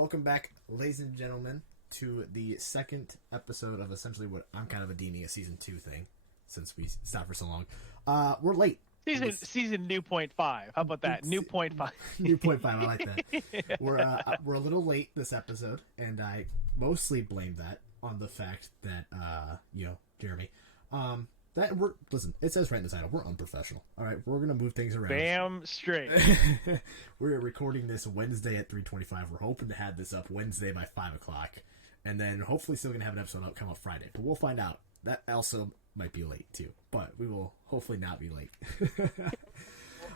Welcome back, ladies and gentlemen, to the second episode of essentially what I'm kind of deeming a season 2 thing, since we stopped for so long. We're late. Season new point 5. How about that? New point 5. New point 5. I like that. We're a little late this episode, and I mostly blame that on the fact that Jeremy, listen. It says right in the title, we're unprofessional. All right, we're gonna move things around. Bam straight. We're recording this Wednesday at 3:25. We're hoping to have this up Wednesday by 5:00, and then hopefully still gonna have an episode come up Friday. But we'll find out. That also might be late too, but we will hopefully not be late.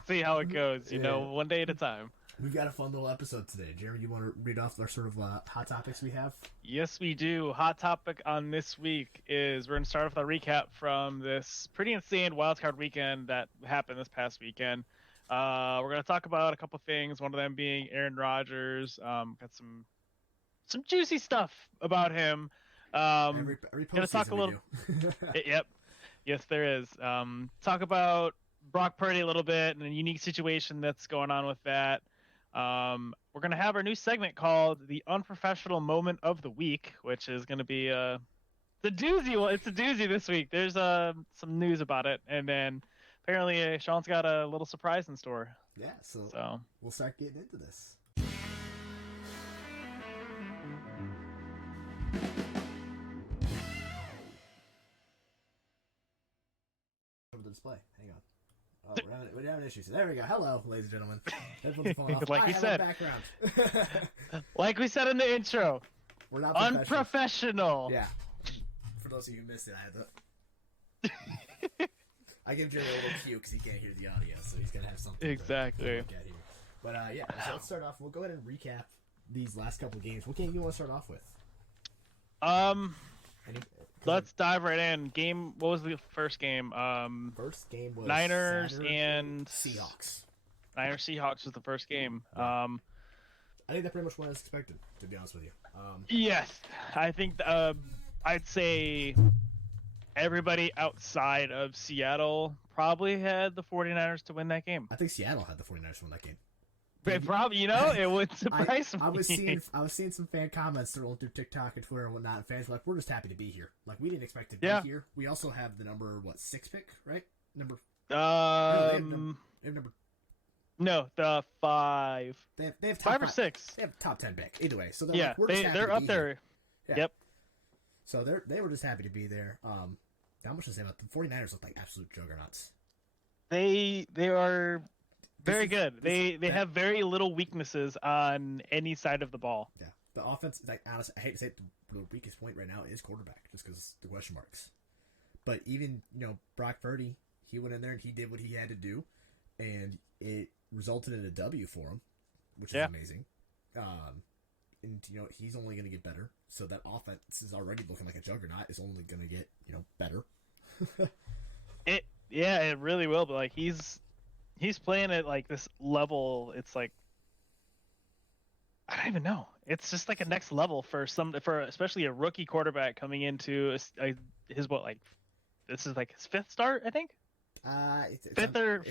See how it goes. One day at a time. We've got a fun little episode today. Jeremy, you want to read off our sort of hot topics we have? Yes, we do. Hot topic on this week is we're going to start off with a recap from this pretty insane wildcard weekend that happened this past weekend. We're going to talk about a couple things, one of them being Aaron Rodgers. Got some juicy stuff about him. Every gonna talk a little. Yep. Yes, there is. Talk about Brock Purdy a little bit and a unique situation that's going on with that. We're going to have our new segment called the Unprofessional Moment of the Week, which is going to be the doozy. Well, it's a doozy this week. There's some news about it. And then apparently Shawn's got a little surprise in store. Yeah, so we'll start getting into this. Over the display. Hang on. Oh, we're having issues. There we go. Hello, ladies and gentlemen. Headphones falling off. Like we said. Background. Like we said in the intro. We're not unprofessional. Yeah. For those of you who missed it, I had to. I give Jerry a little cue because he can't hear the audio, so he's gonna have something. Exactly. To look at here. But yeah. So let's start off. We'll go ahead and recap these last couple of games. What game do you want to start off with? Let's dive right in. What was the first game? First game was Niners Saturday and Seahawks. Niners-Seahawks was the first game. I think that pretty much went as expected, to be honest with you. Yes, I think I'd say everybody outside of Seattle probably had the 49ers to win that game. I think Seattle had the 49ers to win that game. Probably, it would surprise me. I was seeing some fan comments rolling through TikTok and Twitter and whatnot. And fans were like, "We're just happy to be here. Like, we didn't expect to be here. We also have the number 6 pick, right? Number. They have number. No, the 5. They have top 5 or 6. They have top 10 pick. Either way, so they're we're just happy they're to up be there. Here. Yeah. Yep. So they were just happy to be there. Not much to say about the 49ers. Look like absolute juggernauts. They are. Very good. They have very little weaknesses on any side of the ball. Yeah. The offense, like, honestly, I hate to say it, the weakest point right now is quarterback, just because the question marks. But even, Brock Purdy, he went in there and he did what he had to do, and it resulted in a W for him, which is amazing. And, he's only going to get better. So that offense is already looking like a juggernaut. Is only going to get, better. It really will. But, he's playing at this level. It's like I don't even know. It's just like a next level for especially a rookie quarterback coming into this is his 5th start, I think. Fifth or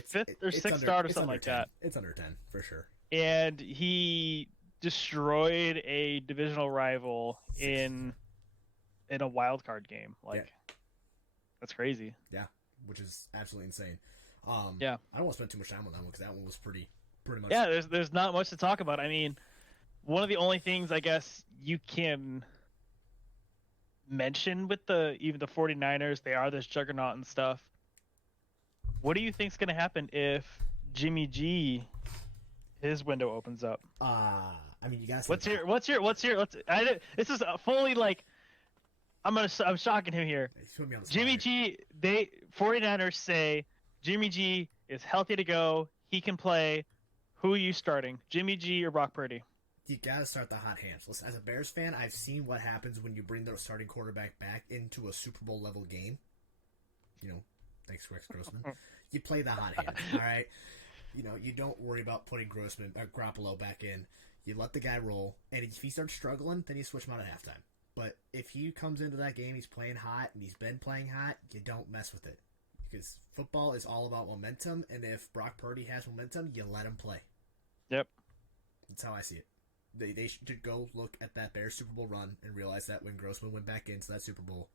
sixth start or something like 10. that. It's under 10 for sure. And he destroyed a divisional rival in a wild card game. That's crazy. Yeah, which is absolutely insane. I don't want to spend too much time on that one because that one was pretty much. Yeah, there's not much to talk about. I mean, one of the only things I guess you can mention with even the 49ers, they are this juggernaut and stuff. What do you think's going to happen if Jimmy G, his window opens up? I mean, you guys. This is fully I'm shocking him here. Jimmy G, 49ers say Jimmy G is healthy to go. He can play. Who are you starting, Jimmy G or Brock Purdy? You gotta start the hot hands. Listen, as a Bears fan, I've seen what happens when you bring the starting quarterback back into a Super Bowl level game. Thanks, Rex Grossman. You play the hot hand, all right? You don't worry about putting Garoppolo back in. You let the guy roll, and if he starts struggling, then you switch him out at halftime. But if he comes into that game, he's playing hot, and he's been playing hot, you don't mess with it. Because football is all about momentum, and if Brock Purdy has momentum, you let him play. Yep. That's how I see it. They should go look at that Bears Super Bowl run and realize that when Grossman went back into that Super Bowl,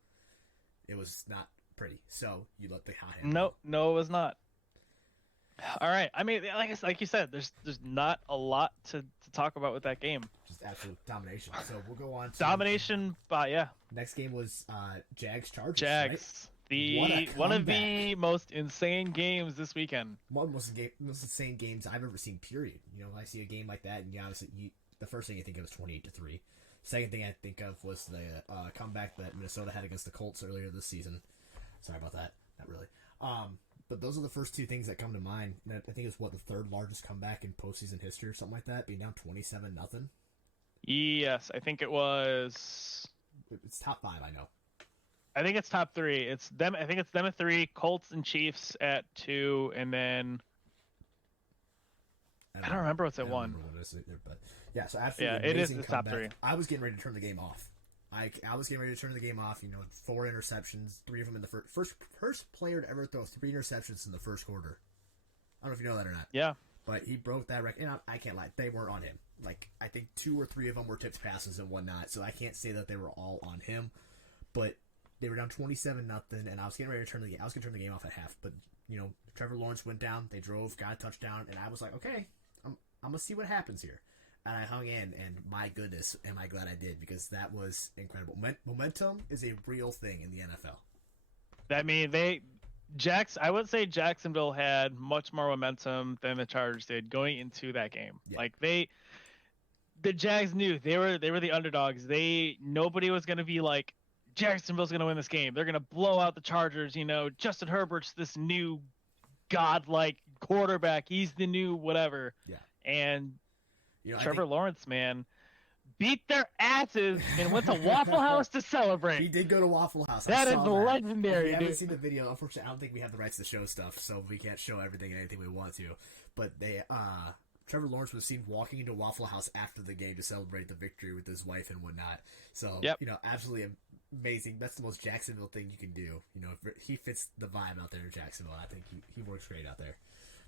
it was not pretty. So you let the hot hand. No, it was not. All right. I mean, like you said, there's not a lot to talk about with that game. Just absolute domination. So we'll go on to domination. Yeah. Next game was Jags Chargers. Jags. Right? One of the most insane games this weekend. One of the most insane games I've ever seen. Period. You know, when I see a game like that, and the first thing you think of is 28-3. Second thing I think of was the comeback that Minnesota had against the Colts earlier this season. Sorry about that. Not really. But those are the first two things that come to mind. And I think it's the third largest comeback in postseason history or something like that, being down 27-0. Yes, I think it was. It's top 5, I know. I think it's top 3. It's them. I think it's them at 3, Colts and Chiefs at 2, and then I don't remember what's at 1. I don't remember what it is either, but yeah. So absolutely, yeah, it is amazing the comeback. top 3. I was getting ready to turn the game off. I was getting ready to turn the game off. 4 interceptions, 3 of them in the first player to ever throw 3 interceptions in the first quarter. I don't know if you know that or not. Yeah. But he broke that record. And I can't lie, they weren't on him. Like, I think 2 or 3 of them were tipped passes and whatnot, so I can't say that they were all on him. But they were down 27-0, and I was getting ready to turn the game. I was going to turn the game off at half, but Trevor Lawrence went down. They drove, got a touchdown, and I was like, okay, I'm gonna see what happens here. And I hung in, and my goodness, am I glad I did, because that was incredible. Momentum is a real thing in the NFL. I mean, I would say Jacksonville had much more momentum than the Chargers did going into that game. Yeah. Like the Jags knew they were the underdogs. Nobody was going to be like, Jacksonville's going to win this game. They're going to blow out the Chargers. Justin Herbert's this new godlike quarterback. He's the new whatever. Yeah. And Trevor Lawrence, man, beat their asses and went to Waffle House to celebrate. He did go to Waffle House. That is legendary. If you haven't seen the video, unfortunately, I don't think we have the rights to show stuff, so we can't show everything and anything we want to. But Trevor Lawrence was seen walking into Waffle House after the game to celebrate the victory with his wife and whatnot. So, absolutely amazing. That's the most Jacksonville thing you can do. He fits the vibe out there in Jacksonville. I think he works great out there.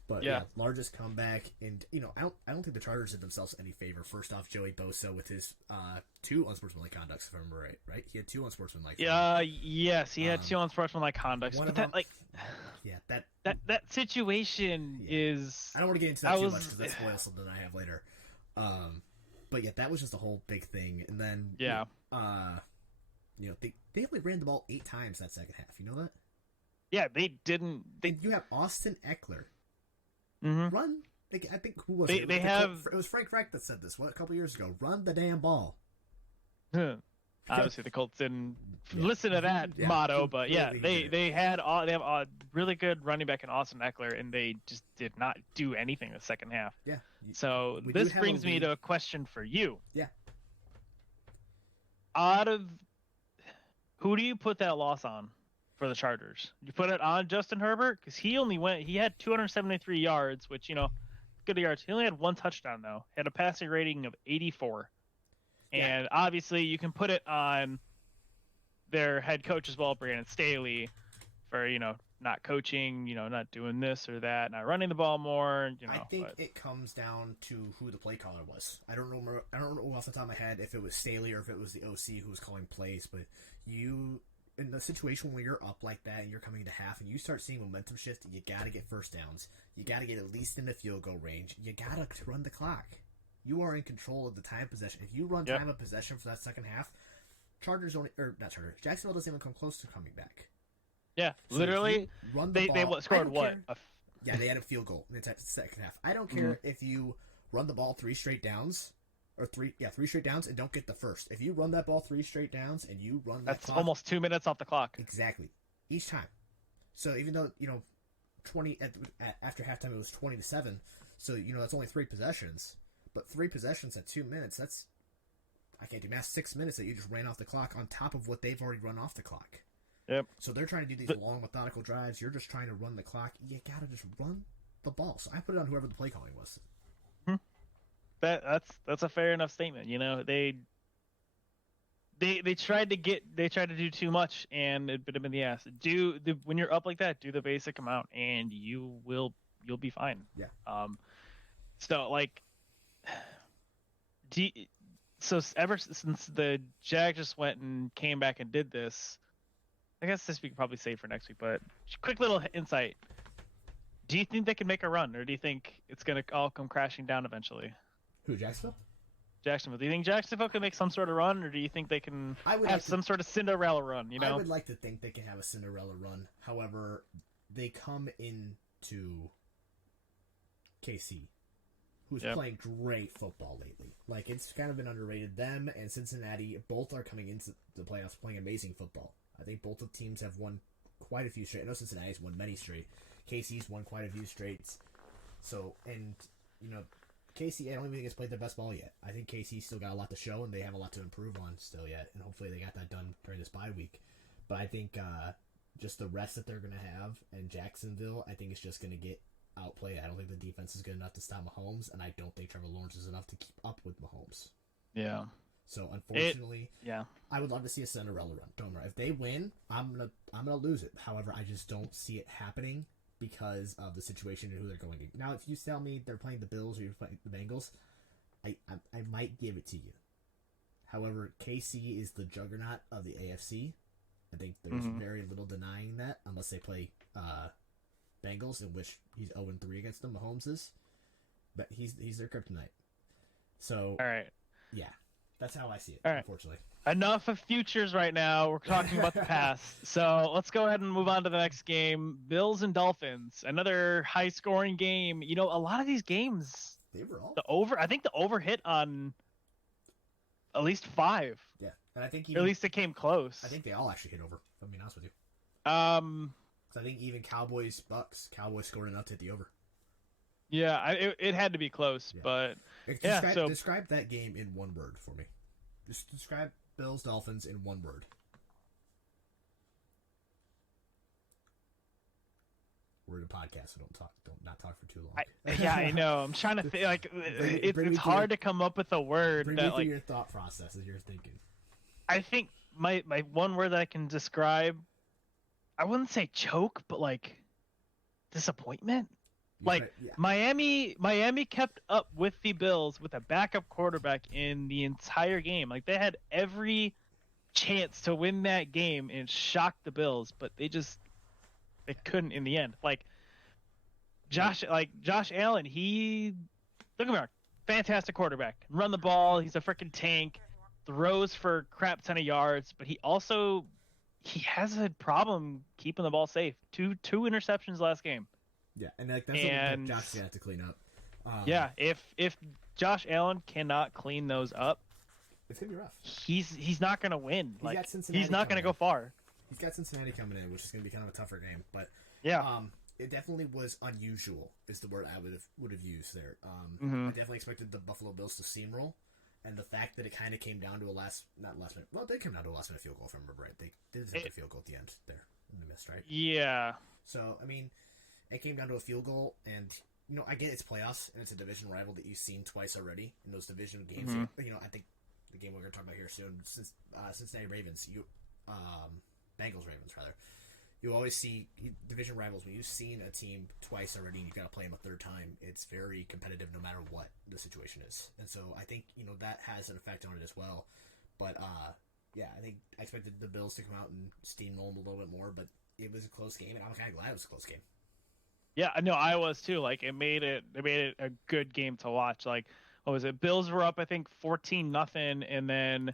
But yeah, largest comeback, and I don't think the Chargers did themselves any favor. First off, Joey Bosa with his 2 unsportsmanlike conducts, if I remember right. He had 2 unsportsmanlike. Yes, he had 2 unsportsmanlike conducts. But that situation is. I don't want to get into that too much because that spoils something I have later. But yeah, that was just a whole big thing, and then they only ran the ball 8 times that second half. You know that? Yeah, they didn't. You have Austin Eckler. Mm-hmm. Run. I think who was it? It was Frank Reich that said this a couple years ago. Run the damn ball. Obviously, the Colts didn't listen to that motto, but they have a really good running back in Austin Eckler, and they just did not do anything the second half. Yeah. So this brings me to a question for you. Yeah. Who do you put that loss on for the Chargers? You put it on Justin Herbert? Because he had 273 yards, which, good yards. He only had 1 touchdown, though. Had a passing rating of 84. Yeah. And obviously you can put it on their head coach as well, Brandon Staley, for, not coaching, not doing this or that, not running the ball more. I think it comes down to who the play caller was. I don't know off the top of my head if it was Staley or if it was the OC who was calling plays, but in the situation where you're up like that and you're coming into half and you start seeing momentum shift, you got to get first downs. You got to get at least in the field goal range. You got to run the clock. You are in control of the time of possession. If you run time of possession for that second half, Jacksonville doesn't even come close to coming back. Yeah, so literally, they scored what? They had a field goal in the second half. I don't care if you run the ball 3 straight downs, or 3 straight downs and don't get the first. If you run that ball 3 straight downs and you run that clock, almost 2 minutes off the clock. Exactly, each time. So even though 20 after halftime it was 20-7, so that's only 3 possessions. But 3 possessions at 2 minutes, that's, I can't do math, 6 minutes that you just ran off the clock on top of what they've already run off the clock. Yep. So they're trying to do these long, methodical drives. You're just trying to run the clock. You got to just run the ball. So I put it on whoever the play calling was. That's a fair enough statement. They tried to do too much, and it bit them in the ass. When you're up like that, do the basic amount, and you'll be fine. Yeah. So So ever since the Jag just went and came back and did this, I guess this we could probably save for next week. But quick little insight: do you think they can make a run, or do you think it's gonna all come crashing down eventually? Who, Jacksonville? Jacksonville. Do you think Jacksonville can make some sort of run, or do you think they can have some sort of Cinderella run? I would like to think they can have a Cinderella run. However, they come into KC, who's playing great football lately. Like, it's kind of been underrated. Them and Cincinnati both are coming into the playoffs playing amazing football. I think both of the teams have won quite a few straight. I know Cincinnati's won many straight. KC's won quite a few straights. So, and, KC, I don't even think it's played their best ball yet. I think KC still got a lot to show, and they have a lot to improve on still yet. And hopefully they got that done during this bye week. But I think just the rest that they're going to have, and Jacksonville, I think it's just going to get outplayed. I don't think the defense is good enough to stop Mahomes, and I don't think Trevor Lawrence is enough to keep up with Mahomes. Yeah. So unfortunately, I would love to see a Cinderella run. Don't worry. If they win, I'm gonna lose it. However, I just don't see it happening because of the situation and who they're going to. Now, if you tell me they're playing the Bills or you're playing the Bengals, I might give it to you. However, KC is the juggernaut of the AFC. I think there's very little denying that, unless they play Bengals, in which he's 0-3 against them. Mahomes is, but he's their kryptonite. So, all right, yeah, that's how I see it. All right. Unfortunately, enough of futures right now. We're talking about the past. So let's go ahead and move on to the next game: Bills and Dolphins. Another high-scoring game. A lot of these games, they were all I think the over hit on at least 5. Yeah, and I think at least it came close. I think they all actually hit over. If I'm being honest with you. So I think even Cowboys scored enough to hit the over. Yeah, it had to be close, but describe that game in one word for me. Just describe Bills Dolphins in one word. We're in a podcast, so don't not talk for too long. I know. I'm trying to think. Like, it's hard to come up with a word. Bring me through your thought process as you're thinking. I think my one word that I can describe, I wouldn't say choke, but like disappointment. Miami kept up with the Bills with a backup quarterback in the entire game. Like, they had every chance to win that game and shock the Bills, but they couldn't in the end. Like Josh Allen, look at him, fantastic quarterback. Run the ball, he's a freaking tank. Throws for crap ton of yards, but he has a problem keeping the ball safe. Two interceptions last game. Yeah, and that's what Josh got to clean up. If Josh Allen cannot clean those up, it's gonna be rough. He's not gonna win. He's not gonna go far. He's got Cincinnati coming in, which is gonna be kind of a tougher game. But it definitely was unusual. Is the word I would have used there. I definitely expected the Buffalo Bills to steamroll. And the fact that it kind of came down to a last minute. Well, they came down to a last minute field goal, if I remember right. They did have a field goal at the end there in the missed, right? Yeah. So, I mean, it came down to a field goal, and I get it's playoffs and it's a division rival that you've seen twice already in those division games. I think the game we're going to talk about here soon, since Cincinnati Ravens, Bengals Ravens rather. You always see division rivals when you've seen a team twice already and you've got to play them a third time. It's very competitive no matter what the situation is. And so I think, that has an effect on it as well. But, I think I expected the Bills to come out and steamroll them a little bit more, but it was a close game, and I'm kind of glad it was a close game. Yeah, no, I was too. Like, it made it a good game to watch. Like, what was it? Bills were up, I think, 14-0, and then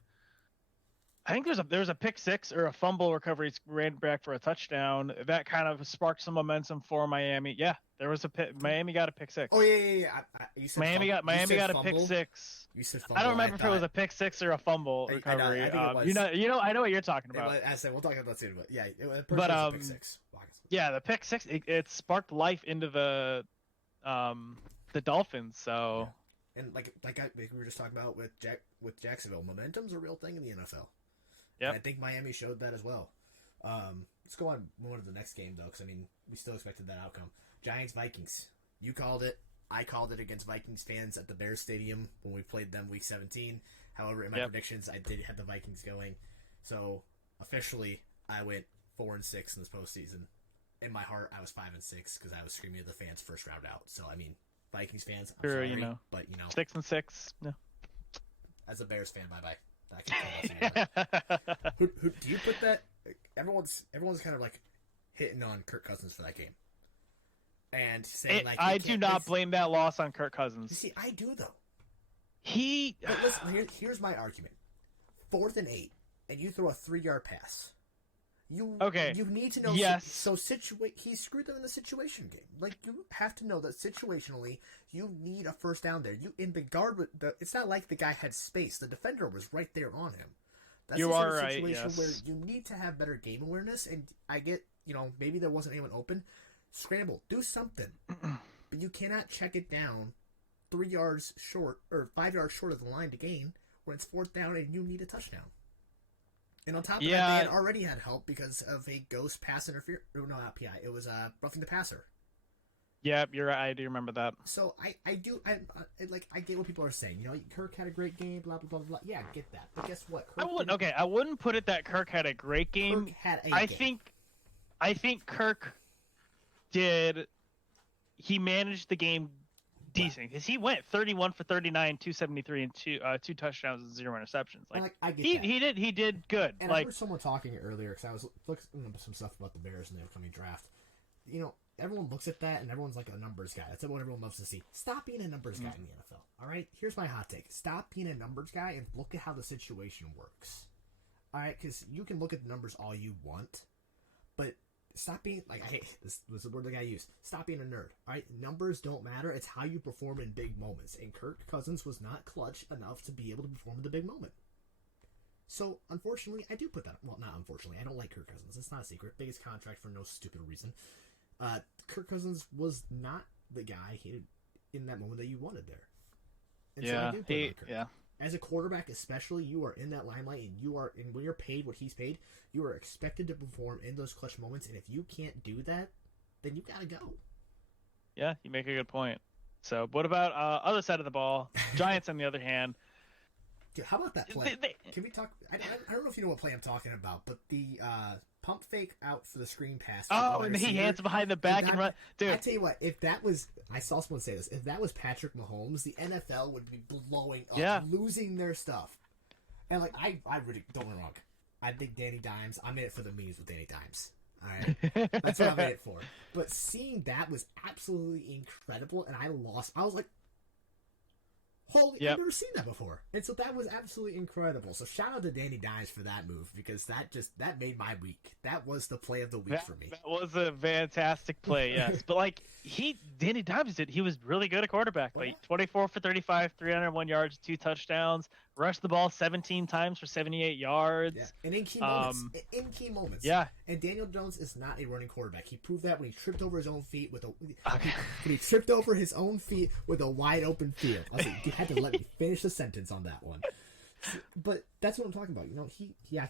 I think there was a pick six or a fumble recovery, ran back for a touchdown. That kind of sparked some momentum for Miami. Yeah, there was Miami got a pick six. Oh yeah. You said Miami got a pick six. You said fumble. I don't remember if it was a pick six or a fumble recovery. I think it was. I know what you're talking about. I said we'll talk about that soon, but yeah, it was a pick six. Yeah, the pick six it sparked life into the Dolphins. So and like we were just talking about with Jacksonville, momentum's a real thing in the NFL. Yeah, I think Miami showed that as well. Let's go on to the next game, though, because, we still expected that outcome. Giants-Vikings. You called it. I called it against Vikings fans at the Bears Stadium when we played them Week 17. However, in my predictions, I did have the Vikings going. So, officially, I went 4-6 in this postseason. In my heart, I was 5-6 because I was screaming at the fans first round out. So, Vikings fans, I'm sorry, but 6-6. No. As a Bears fan, bye-bye. I can't tell that. Who do you put that? Everyone's kind of like hitting on Kirk Cousins for that game. And saying I do not blame that loss on Kirk Cousins. You see, I do though. But listen, here's my argument. 4th and 8, and you throw a 3-yard pass. You need to know. Yes. He screwed them in the situation game. Like, you have to know that situationally, you need a first down there. It's not like the guy had space. The defender was right there on him. That's you the are sort of right. situation Yes. where you need to have better game awareness. And I get, maybe there wasn't anyone open. Scramble, do something, but you cannot check it down 3 yards short or 5 yards short of the line to gain when it's 4th down and you need a touchdown. And on top of that, they had already had help because of a ghost pass interference. No, not PI. It was roughing the passer. Yep, you're right. I do remember that. So I get what people are saying. Kirk had a great game. Blah blah blah blah. Yeah, I get that. But guess what? I wouldn't put it that Kirk had a great game. Kirk had a game. I think Kirk did. He managed the game decent because he went 31 for 39, 273, and two touchdowns and 0 interceptions. I get that. He did good. And I heard someone talking earlier because I was looking up some stuff about the Bears in the upcoming draft. Everyone looks at that and everyone's like a numbers guy. That's what everyone loves to see. Stop being a numbers guy in the NFL. All right, here's my hot take: stop being a numbers guy and look at how the situation works. All right, because you can look at the numbers all you want, but stop being this was the word the guy used. Stop being a nerd. All right, numbers don't matter. It's how you perform in big moments. And Kirk Cousins was not clutch enough to be able to perform in the big moment. So unfortunately, I do put that. Well, not unfortunately. I don't like Kirk Cousins. It's not a secret. Biggest contract for no stupid reason. Kirk Cousins was not the guy in that moment that you wanted there. And so I do put it on Kirk. As a quarterback, especially, you are in that limelight, and when you're paid what he's paid, you are expected to perform in those clutch moments. And if you can't do that, then you gotta go. Yeah, you make a good point. So, what about other side of the ball? Giants, on the other hand. Dude, how about that play? Can we talk? I don't know if you know what play I'm talking about, but the pump fake out for the screen pass. Oh, and he hands behind the back and run. Dude, I tell you what, if that was, I saw someone say this, if that was Patrick Mahomes, the NFL would be blowing up, losing their stuff. And I really, don't get me wrong, I think Danny Dimes, I'm in it for the memes with Danny Dimes. All right, that's what I'm in it for. But seeing that was absolutely incredible, and I was like, holy, I've never seen that before. And so that was absolutely incredible. So shout out to Danny Dimes for that move, because that made my week. That was the play of the week for me. That was a fantastic play, yes. But Danny Dimes he was really good at quarterback. 24 for 35, 301 yards, 2 touchdowns, rushed the ball 17 times for 78 yards. Yeah. And in key moments. Yeah. And Daniel Jones is not a running quarterback. He proved that when he tripped over his own feet with a wide open field. I was like, you had to let me finish the sentence on that one. But that's what I'm talking about.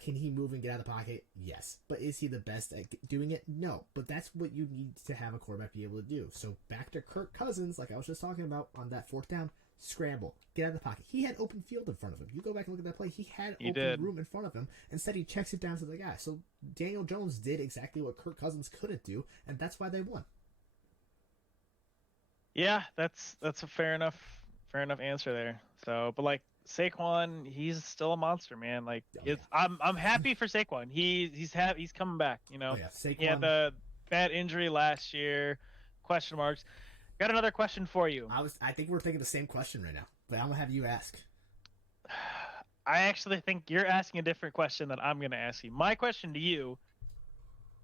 Can he move and get out of the pocket? Yes. But is he the best at doing it? No. But that's what you need to have a quarterback be able to do. So back to Kirk Cousins, like I was just talking about on that 4th down, scramble, get out of the pocket. He had open field in front of him. You go back and look at that play. He had open room in front of him. Instead, he checks it down to the guy. So Daniel Jones did exactly what Kirk Cousins couldn't do, and that's why they won. Yeah, that's a fair enough answer there. So, but Saquon, he's still a monster, man. I'm happy for Saquon. He's coming back. Saquon. He had the bad injury last year. Question marks. Got another question for you. I think we're thinking the same question right now, but I'm gonna have you ask. I actually think you're asking a different question than I'm gonna ask you. My question to you: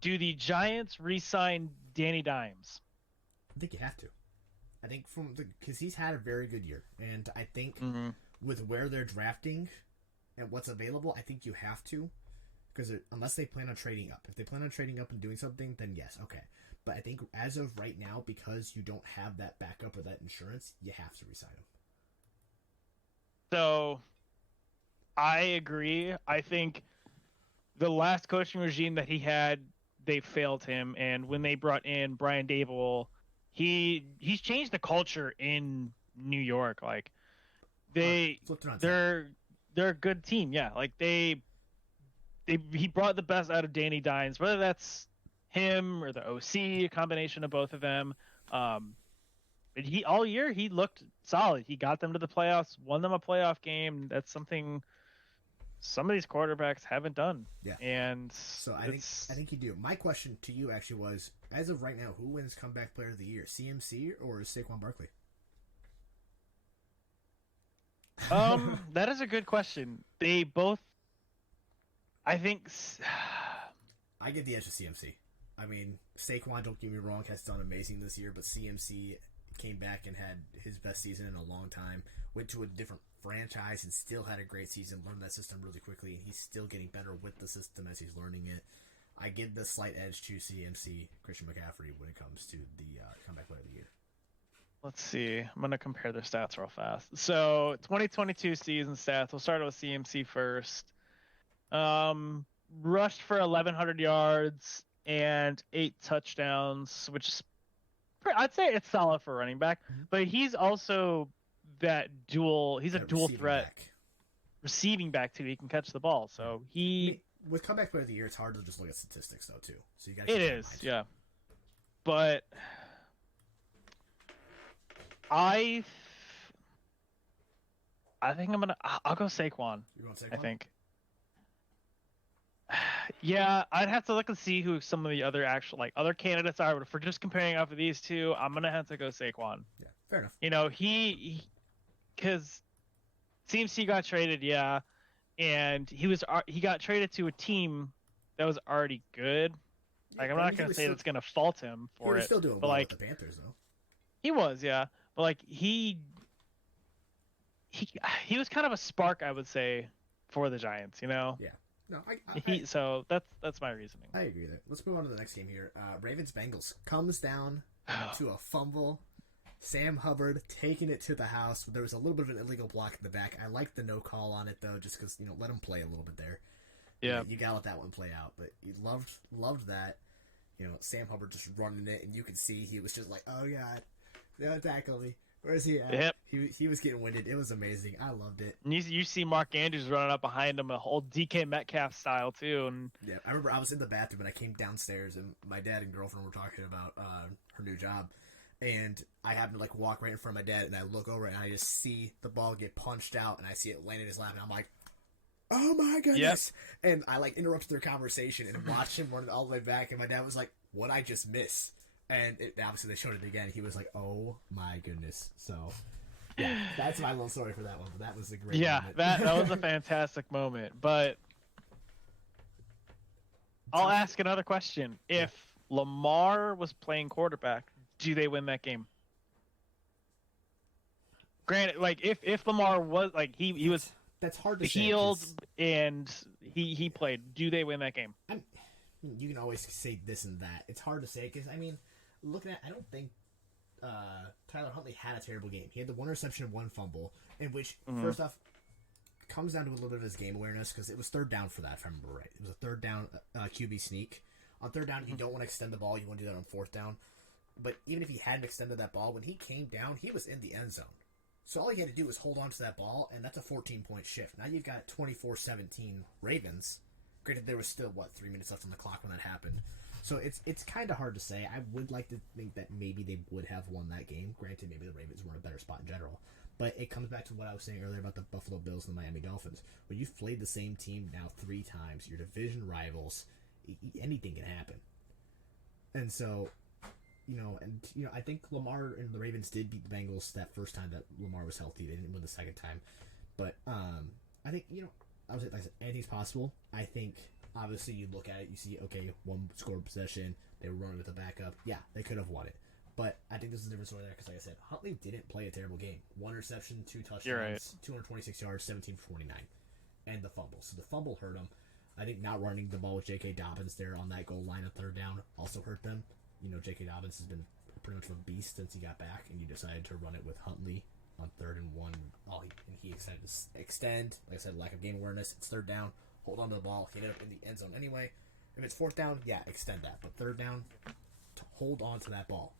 do the Giants re-sign Danny Dimes? I think you have to. I think because he's had a very good year, and I think with where they're drafting and what's available, I think you have to. Because unless they plan on trading up, if they plan on trading up and doing something, then yes, okay. But I think as of right now, because you don't have that backup or that insurance, you have to resign him. So, I agree. I think the last coaching regime that he had, they failed him. And when they brought in Brian Daboll, he's changed the culture in New York. They're a good team. Yeah, he brought the best out of Danny Dimes, whether that's him or the OC, a combination of both of them. he all year he looked solid. He got them to the playoffs, won them a playoff game. That's something some of these quarterbacks haven't done. Yeah. And so I think you do. My question to you actually was, as of right now, who wins comeback player of the year? CMC or Saquon Barkley? That is a good question. They both, I think. I give the edge to CMC. I mean, Saquon, don't get me wrong, has done amazing this year, but CMC came back and had his best season in a long time. Went to a different franchise and still had a great season. Learned that system really quickly, and he's still getting better with the system as he's learning it. I give the slight edge to CMC, Christian McCaffrey, when it comes to the comeback player of the year. Let's see. I'm going to compare their stats real fast. So 2022 season stats. We'll start with CMC first. Rushed for 1,100 yards and 8 touchdowns, which is, I'd say it's solid for a running back. Mm-hmm. But he's also that dual. He's a dual threat receiving back too. He can catch the ball. So with comeback player of the year, it's hard to just look at statistics though too. So you got. It is, yeah. But I think I'll go Saquon. You want Saquon? I think. Yeah, I'd have to look and see who some of the other other candidates are. But if we're just comparing off of these two, I'm gonna have to go Saquon. Yeah, fair enough. You know, because CMC got traded, yeah, and he got traded to a team that was already good. Like, I'm not gonna say that's gonna fault him for it. He was still doing well with the Panthers, though. He was, yeah, but like he was kind of a spark, I would say, for the Giants. You know. Yeah. No, so that's my reasoning. I agree there. Let's move on to the next game here. Ravens-Bengals comes down to a fumble. Sam Hubbard taking it to the house. There was a little bit of an illegal block in the back. I like the no call on it though, just because let him play a little bit there. Yeah, you gotta let that one play out. But he loved that. Sam Hubbard just running it, and you could see he was just like, "Oh God, don't tackle me." Where's he at? Yep. He was getting winded. It was amazing. I loved it. And you see Mark Andrews running up behind him, a whole DK Metcalf style too. And yeah, I remember I was in the bathroom and I came downstairs and my dad and girlfriend were talking about her new job, and I happened to walk right in front of my dad and I look over and I just see the ball get punched out and I see it land in his lap and I'm like, "Oh my goodness!" Yep. And I interrupted their conversation and watched him run all the way back, and my dad was like, "What'd I just miss?" And obviously they showed it again. He was like, "Oh my goodness!" So, yeah, that's my little story for that one. But that was a great. moment. that was a fantastic moment. But I'll ask another question: if Lamar was playing quarterback, do they win that game? Granted, if Lamar was he was that's hard to healed and he played, do they win that game? You can always say this and that. It's hard to say because looking at, I don't think Tyler Huntley had a terrible game. He had the one interception and one fumble, in which, first off, comes down to a little bit of his game awareness because it was third down for that, if I remember right. It was a third down QB sneak. On third down, you don't want to extend the ball. You want to do that on fourth down. But even if he hadn't extended that ball, when he came down, he was in the end zone. So all he had to do was hold on to that ball, and that's a 14-point shift. Now you've got 24-17 Ravens. Granted, there was still, 3 minutes left on the clock when that happened. So it's kind of hard to say. I would like to think that maybe they would have won that game. Granted, maybe the Ravens were in a better spot in general. But it comes back to what I was saying earlier about the Buffalo Bills and the Miami Dolphins. When you've played the same team now 3 times, your division rivals, anything can happen. And so, I think Lamar and the Ravens did beat the Bengals that first time that Lamar was healthy. They didn't win the second time. But I think, I was like I said, anything's possible. I think, obviously, you look at it, you see, okay, one scored possession, they were running with the backup. Yeah, they could have won it. But I think this is a different story there because, like I said, Huntley didn't play a terrible game. 1 interception, 2 touchdowns, right. 226 yards, 17 for 29. And the fumble. So the fumble hurt him. I think not running the ball with J.K. Dobbins there on that goal line of third down also hurt them. J.K. Dobbins has been pretty much a beast since he got back, and you decided to run it with Huntley on 3rd and 1. And he decided to extend. Like I said, lack of game awareness. It's 3rd down. Hold on to the ball. He ended up in the end zone anyway. If it's 4th down, yeah, extend that. But 3rd down, hold on to that ball.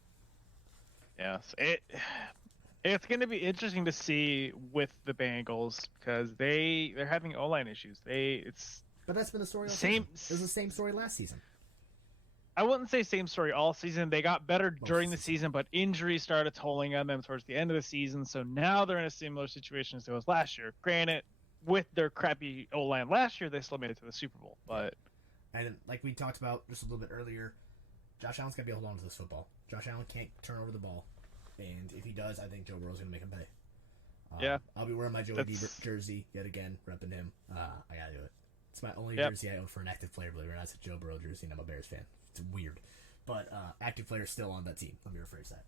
Yes, it's going to be interesting to see with the Bengals because they're having O-line issues. But that's been the story. It was the same story last season. I wouldn't say same story all season. They got better Most during the of the season. season, but injuries started tolling on them towards the end of the season. So now they're in a similar situation as it was last year. Granted, with their crappy O-line last year, they still made it to the Super Bowl. But And like we talked about just a little bit earlier, Josh Allen's got to be able to hold on to this football. Josh Allen can't turn over the ball. And if he does, I think Joe Burrow's going to make him pay. Yeah. I'll be wearing my Joey D jersey yet again, repping him. I got to do it. It's my only jersey I own for an active player, believe it or not. It's a Joe Burrow jersey, and I'm a Bears fan. It's weird. But active player's still on that team. Let me rephrase that.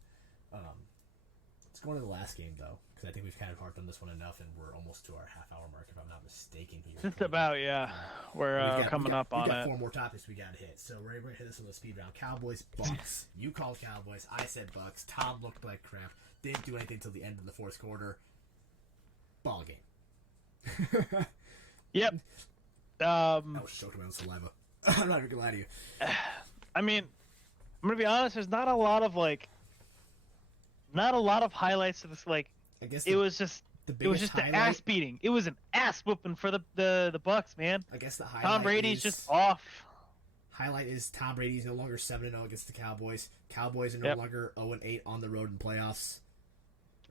Let's go into the last game, though, because I think we've kind of harped on this one enough, and we're almost to our half-hour mark, if I'm not mistaken here. just about, yeah. We're coming up on it. We got 4 more topics we got to hit. So we're going to hit this on the speed round. Cowboys, Bucks. You called Cowboys. I said Bucks. Tom looked like crap. Didn't do anything until the end of the fourth quarter. Ball game. Yep. I was choking my own saliva. I'm not even gonna lie to you. I mean, I'm gonna be honest. There's not a lot of highlights to this. Like, I guess it was just an ass beating. It was an ass whooping for the Bucks, man. I guess the highlight. Tom Brady's just off. Highlight is Tom Brady's no longer 7-0 against the Cowboys. Cowboys are no longer 0-8 on the road in playoffs.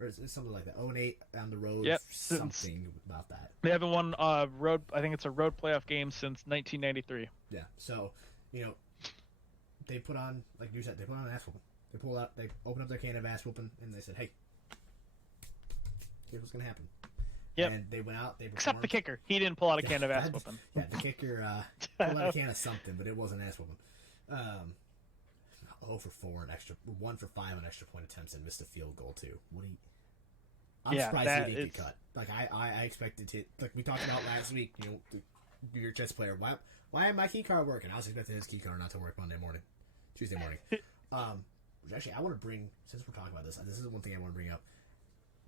Or is it something like that? 0-8 on the road. Yep. Something about that. They haven't won road. I think it's a road playoff game since 1993. Yeah. So, they put on, like you said, they put on an ass whooping. They opened up their can of ass whooping, and they said, "Hey, here's what's gonna happen." Yep. And they went out. They performed. Except the kicker, he didn't pull out a can of ass whooping. Yeah, the kicker pulled out a can of something, but it wasn't ass whooping. 0 for 4 and extra, 1 for 5 on extra point attempts, and missed a field goal too. I'm surprised he didn't get cut. Like I expected to. Like we talked about last week, your chess player. Why am my key card working? I was expecting his key card not to work Tuesday morning. Which actually, I want to bring, since we're talking about this is one thing I want to bring up.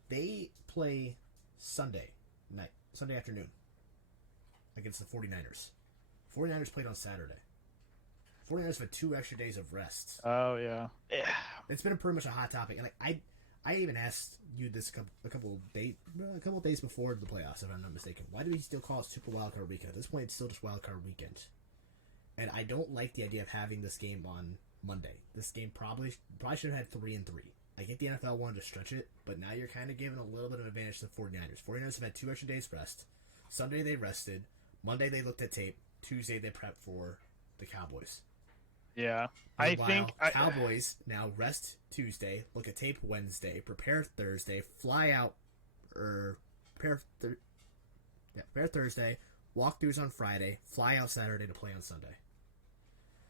They play Sunday afternoon against the 49ers. 49ers played on Saturday. 49ers had 2 extra days of rest. Oh, yeah. It's been pretty much a hot topic. And I even asked you this a couple of days before the playoffs, if I'm not mistaken. Why do we still call it Super Wildcard Weekend? At this point, it's still just Wildcard Weekend. And I don't like the idea of having this game on Monday. This game probably should have had 3-3. I get the NFL wanted to stretch it, but now you're kind of giving a little bit of advantage to the 49ers. 49ers have had 2 extra days rest. Sunday they rested. Monday they looked at tape. Tuesday they prepped for the Cowboys. Yeah. Cowboys now rest Tuesday, look at tape Wednesday, prepare Thursday, fly out, prepare Thursday, walkthroughs on Friday, fly out Saturday to play on Sunday.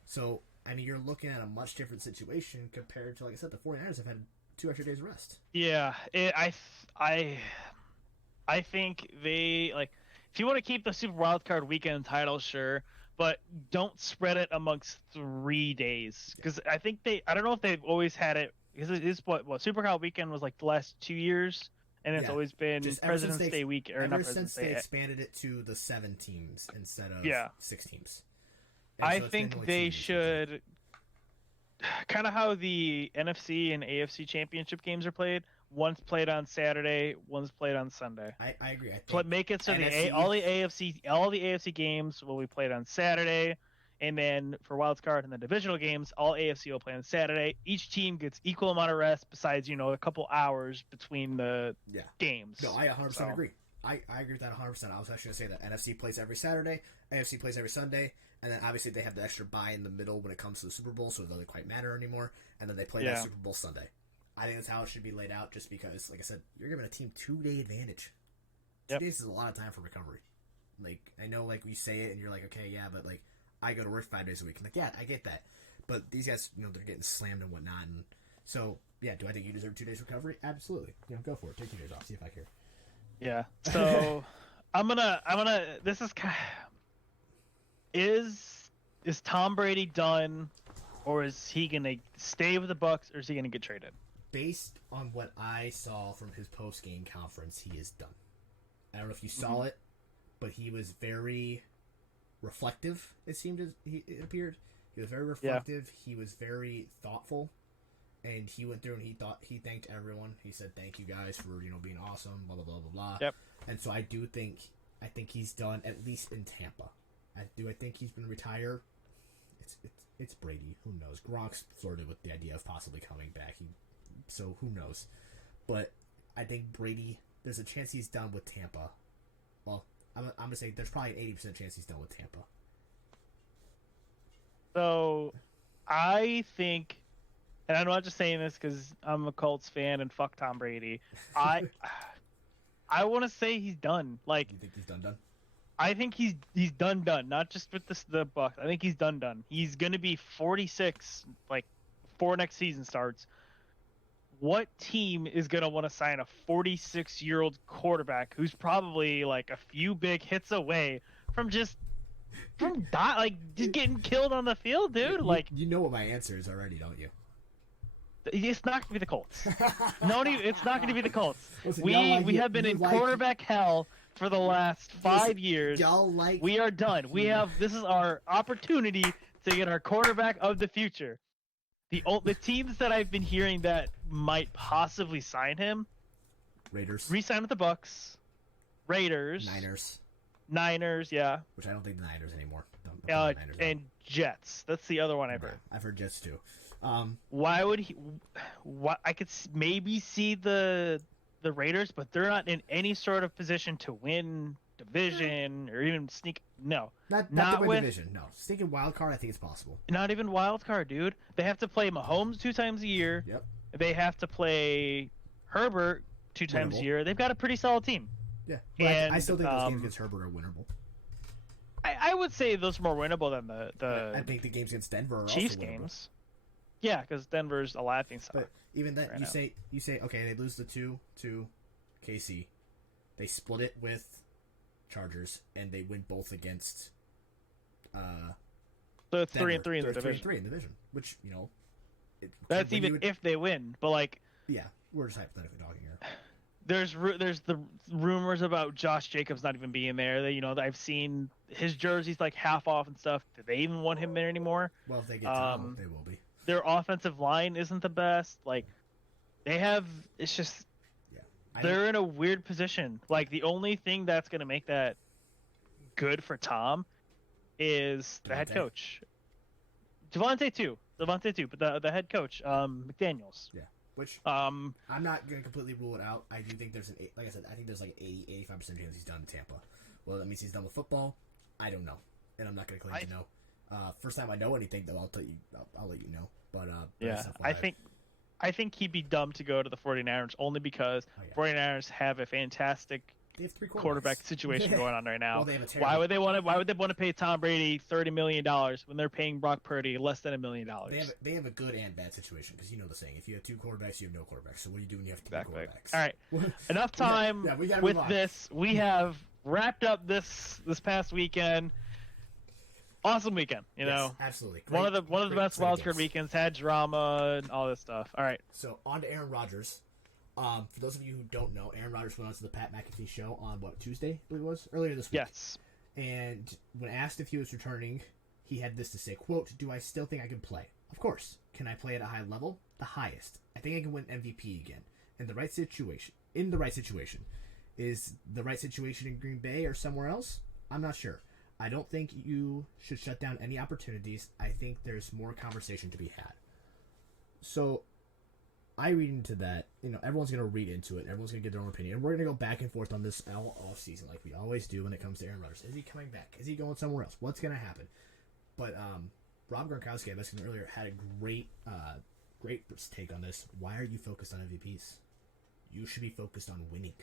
So, I mean, you're looking at a much different situation compared to, like I said, the 49ers have had 2 extra days rest. Yeah, I think they, like, if you want to keep the Super Wildcard Weekend title, sure, but don't spread it amongst 3 days. Because I think I don't know if they've always had it, because it is what Super Bowl Weekend was like the last 2 years, and it's always been President's Day week, or not President's Day. Ever since they expanded it to the 7 teams instead of 6 teams. I think they should, kind of how the NFC and AFC championship games are played. One's played on Saturday, one's played on Sunday. I agree. Make it so all the AFC games will be played on Saturday, and then for wild card and the divisional games, all AFC will play on Saturday. Each team gets equal amount of rest, besides a couple hours between the games. No, I 100% agree. I agree with that 100%. I was actually going to say that NFC plays every Saturday, AFC plays every Sunday, and then obviously they have the extra bye in the middle when it comes to the Super Bowl, so it doesn't quite matter anymore, and then they play that Super Bowl Sunday. I think that's how it should be laid out, just because, like I said, you're giving a team 2-day advantage. 2 days is a lot of time for recovery. Like, I know, like, we say it, and you're like, okay, yeah, but, like, I go to work 5 days a week. I'm like, yeah, I get that. But these guys, they're getting slammed and whatnot, and so, yeah, do I think you deserve 2 days recovery? Absolutely. Go for it. Take 2 days off. See if I care. Yeah. So, I'm gonna, this is kind of, is Tom Brady done, or is he gonna stay with the Bucks, or is he gonna get traded? Based on what I saw from his post-game conference, he is done. I don't know if you saw it, but he was very reflective, it appeared. He was very reflective. Yeah. He was very thoughtful. And he went through and he thanked everyone. He said, thank you guys for, being awesome, blah, blah, blah, blah, blah. Yep. And so I think he's done, at least in Tampa. I think he's going to retire. it's Brady. Who knows? Gronk's flirted with the idea of possibly coming back. So who knows? But I think Brady, there's a chance he's done with Tampa. Well, I'm going to say there's probably an 80% chance he's done with Tampa. So, I think, and I'm not just saying this because I'm a Colts fan and fuck Tom Brady. I want to say he's done. Like, You think he's done? I think he's done. Not just with the Bucs. I think he's done. He's gonna be 46 like before next season starts. What team is gonna want to sign a 46-year-old quarterback who's probably like a few big hits away from just getting killed on the field, dude? You know what my answer is already, don't you? It's not gonna be the Colts. No, it's not gonna be the Colts. Listen, we have been in quarterback hell for the last 5 years. We are done. This is our opportunity to get our quarterback of the future. The teams that I've been hearing that might possibly sign him: Raiders, re-sign with the Bucs, Raiders, Niners, yeah. Which I don't think the Niners anymore. Don't and Jets. That's the other one I've heard. I've heard Jets too. Why would he? I could maybe see the Raiders, but they're not in any sort of position to win division or even sneak. No, not to win division. No, sneaking wild card. I think it's possible. Not even wild card, dude. They have to play Mahomes 2 times a year. Yep. They have to play Herbert 2 times a year. They've got a pretty solid team. Yeah, but I still think those games against Herbert are winnable. I would say those are more winnable than the I think the games against Denver are Chiefs also winnable. games. Yeah, because Denver's a laughing stock. But even then, right you say okay, they lose the 2 to KC, they split it with Chargers, and they win both against. So it's Denver. 3-3 in the division. 3-3 in the division, which That's even if they win, but like. Yeah, we're just hypothetically talking here. There's the rumors about Josh Jacobs not even being there. That I've seen his jerseys like half off and stuff. Do they even want him there anymore? Well, if they get Tom, they will be. Their offensive line isn't the best. Like they have, it's just they're in a weird position. Like the only thing that's gonna make that good for Tom is the head coach. Devontae too, but the head coach, McDaniels. Yeah. Which I'm not going to completely rule it out. I do think there's like I said, I think there's like 80-85% chance he's done in Tampa. Well, that means he's done with football. I don't know, and I'm not going to claim to know. First time I know anything, though, I'll tell you. I'll let you know. But yeah, I think he'd be dumb to go to the 49ers only because 49ers have a fantastic they have 3 quarterback situation going on right now. Well, they have a why would they want to pay Tom Brady $30 million when they're paying Brock Purdy less than $1 million? They have a good and bad situation because you know the saying: if you have 2 quarterbacks, you have no quarterbacks. So what do you do when you have 2 quarterbacks? All right, enough time with this. We have wrapped up this past weekend. Awesome weekend, you know. Absolutely. One of the best wildcard weekends. Had drama and all this stuff. All right. So on to Aaron Rodgers. For those of you who don't know, Aaron Rodgers went on to the Pat McAfee show on Tuesday, I believe it was, earlier this week. Yes. And when asked if he was returning, he had this to say, quote, "Do I still think I can play? Of course. Can I play at a high level? The highest. I think I can win MVP again. In the right situation. Is the right situation in Green Bay or somewhere else? I'm not sure. I don't think you should shut down any opportunities. I think there's more conversation to be had." So I read into that, everyone's going to read into it. Everyone's going to get their own opinion. And we're going to go back and forth on this all off season like we always do when it comes to Aaron Rodgers. Is he coming back? Is he going somewhere else? What's going to happen? But Rob Gronkowski, I mentioned earlier, had a great take on this. Why are you focused on MVPs? You should be focused on winning.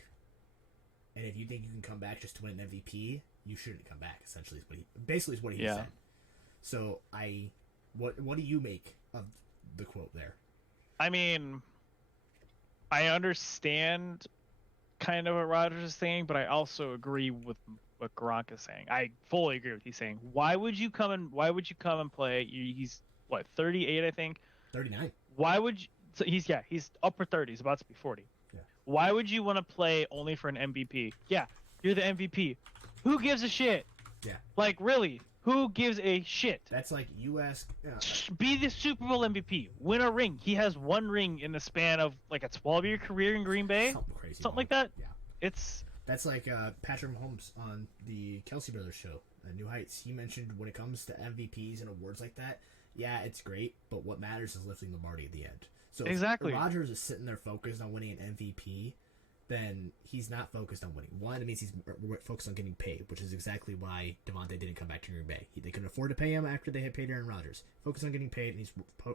And if you think you can come back just to win an MVP, you shouldn't come back, essentially, is what he said. So what do you make of the quote there? I mean, I understand kind of what Rodgers is saying, but I also agree with what Gronk is saying. I fully agree with what he's saying. Why would you come and play? He's what, 38, I think. 39. Why would you? So he's upper 30s, about to be 40. Yeah. Why would you want to play only for an MVP? Yeah, you're the MVP. Who gives a shit? Yeah. Like, really? Who gives a shit? That's like you ask. Be the Super Bowl MVP. Win a ring. He has 1 ring in the span of like a 12-year career in Green Bay. Something crazy. Something like that. Yeah. That's like Patrick Mahomes on the Kelsey Brothers show, New Heights. He mentioned when it comes to MVPs and awards like that, yeah, it's great, but what matters is lifting Lombardi at the end. So Exactly. if Rodgers is sitting there focused on winning an MVP, then he's not focused on winning. One, it means he's focused on getting paid, which is exactly why Devontae didn't come back to Green Bay. They couldn't afford to pay him after they had paid Aaron Rodgers. Focused on getting paid, and he's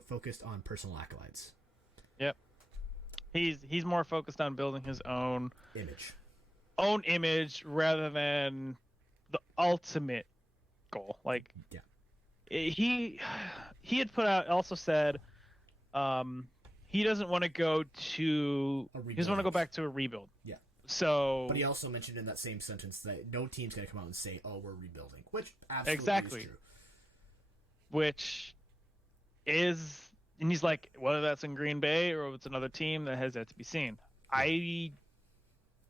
focused on personal accolades. Yep. He's more focused on building his own image rather than the ultimate goal. Like, yeah, he had put out, also said, he doesn't want to go to. He doesn't want to go back to a rebuild. Yeah. So. But he also mentioned in that same sentence that no team's going to come out and say, "Oh, we're rebuilding," which absolutely exactly is true. Which is, and he's like, whether that's in Green Bay or if it's another team, that has yet to be seen.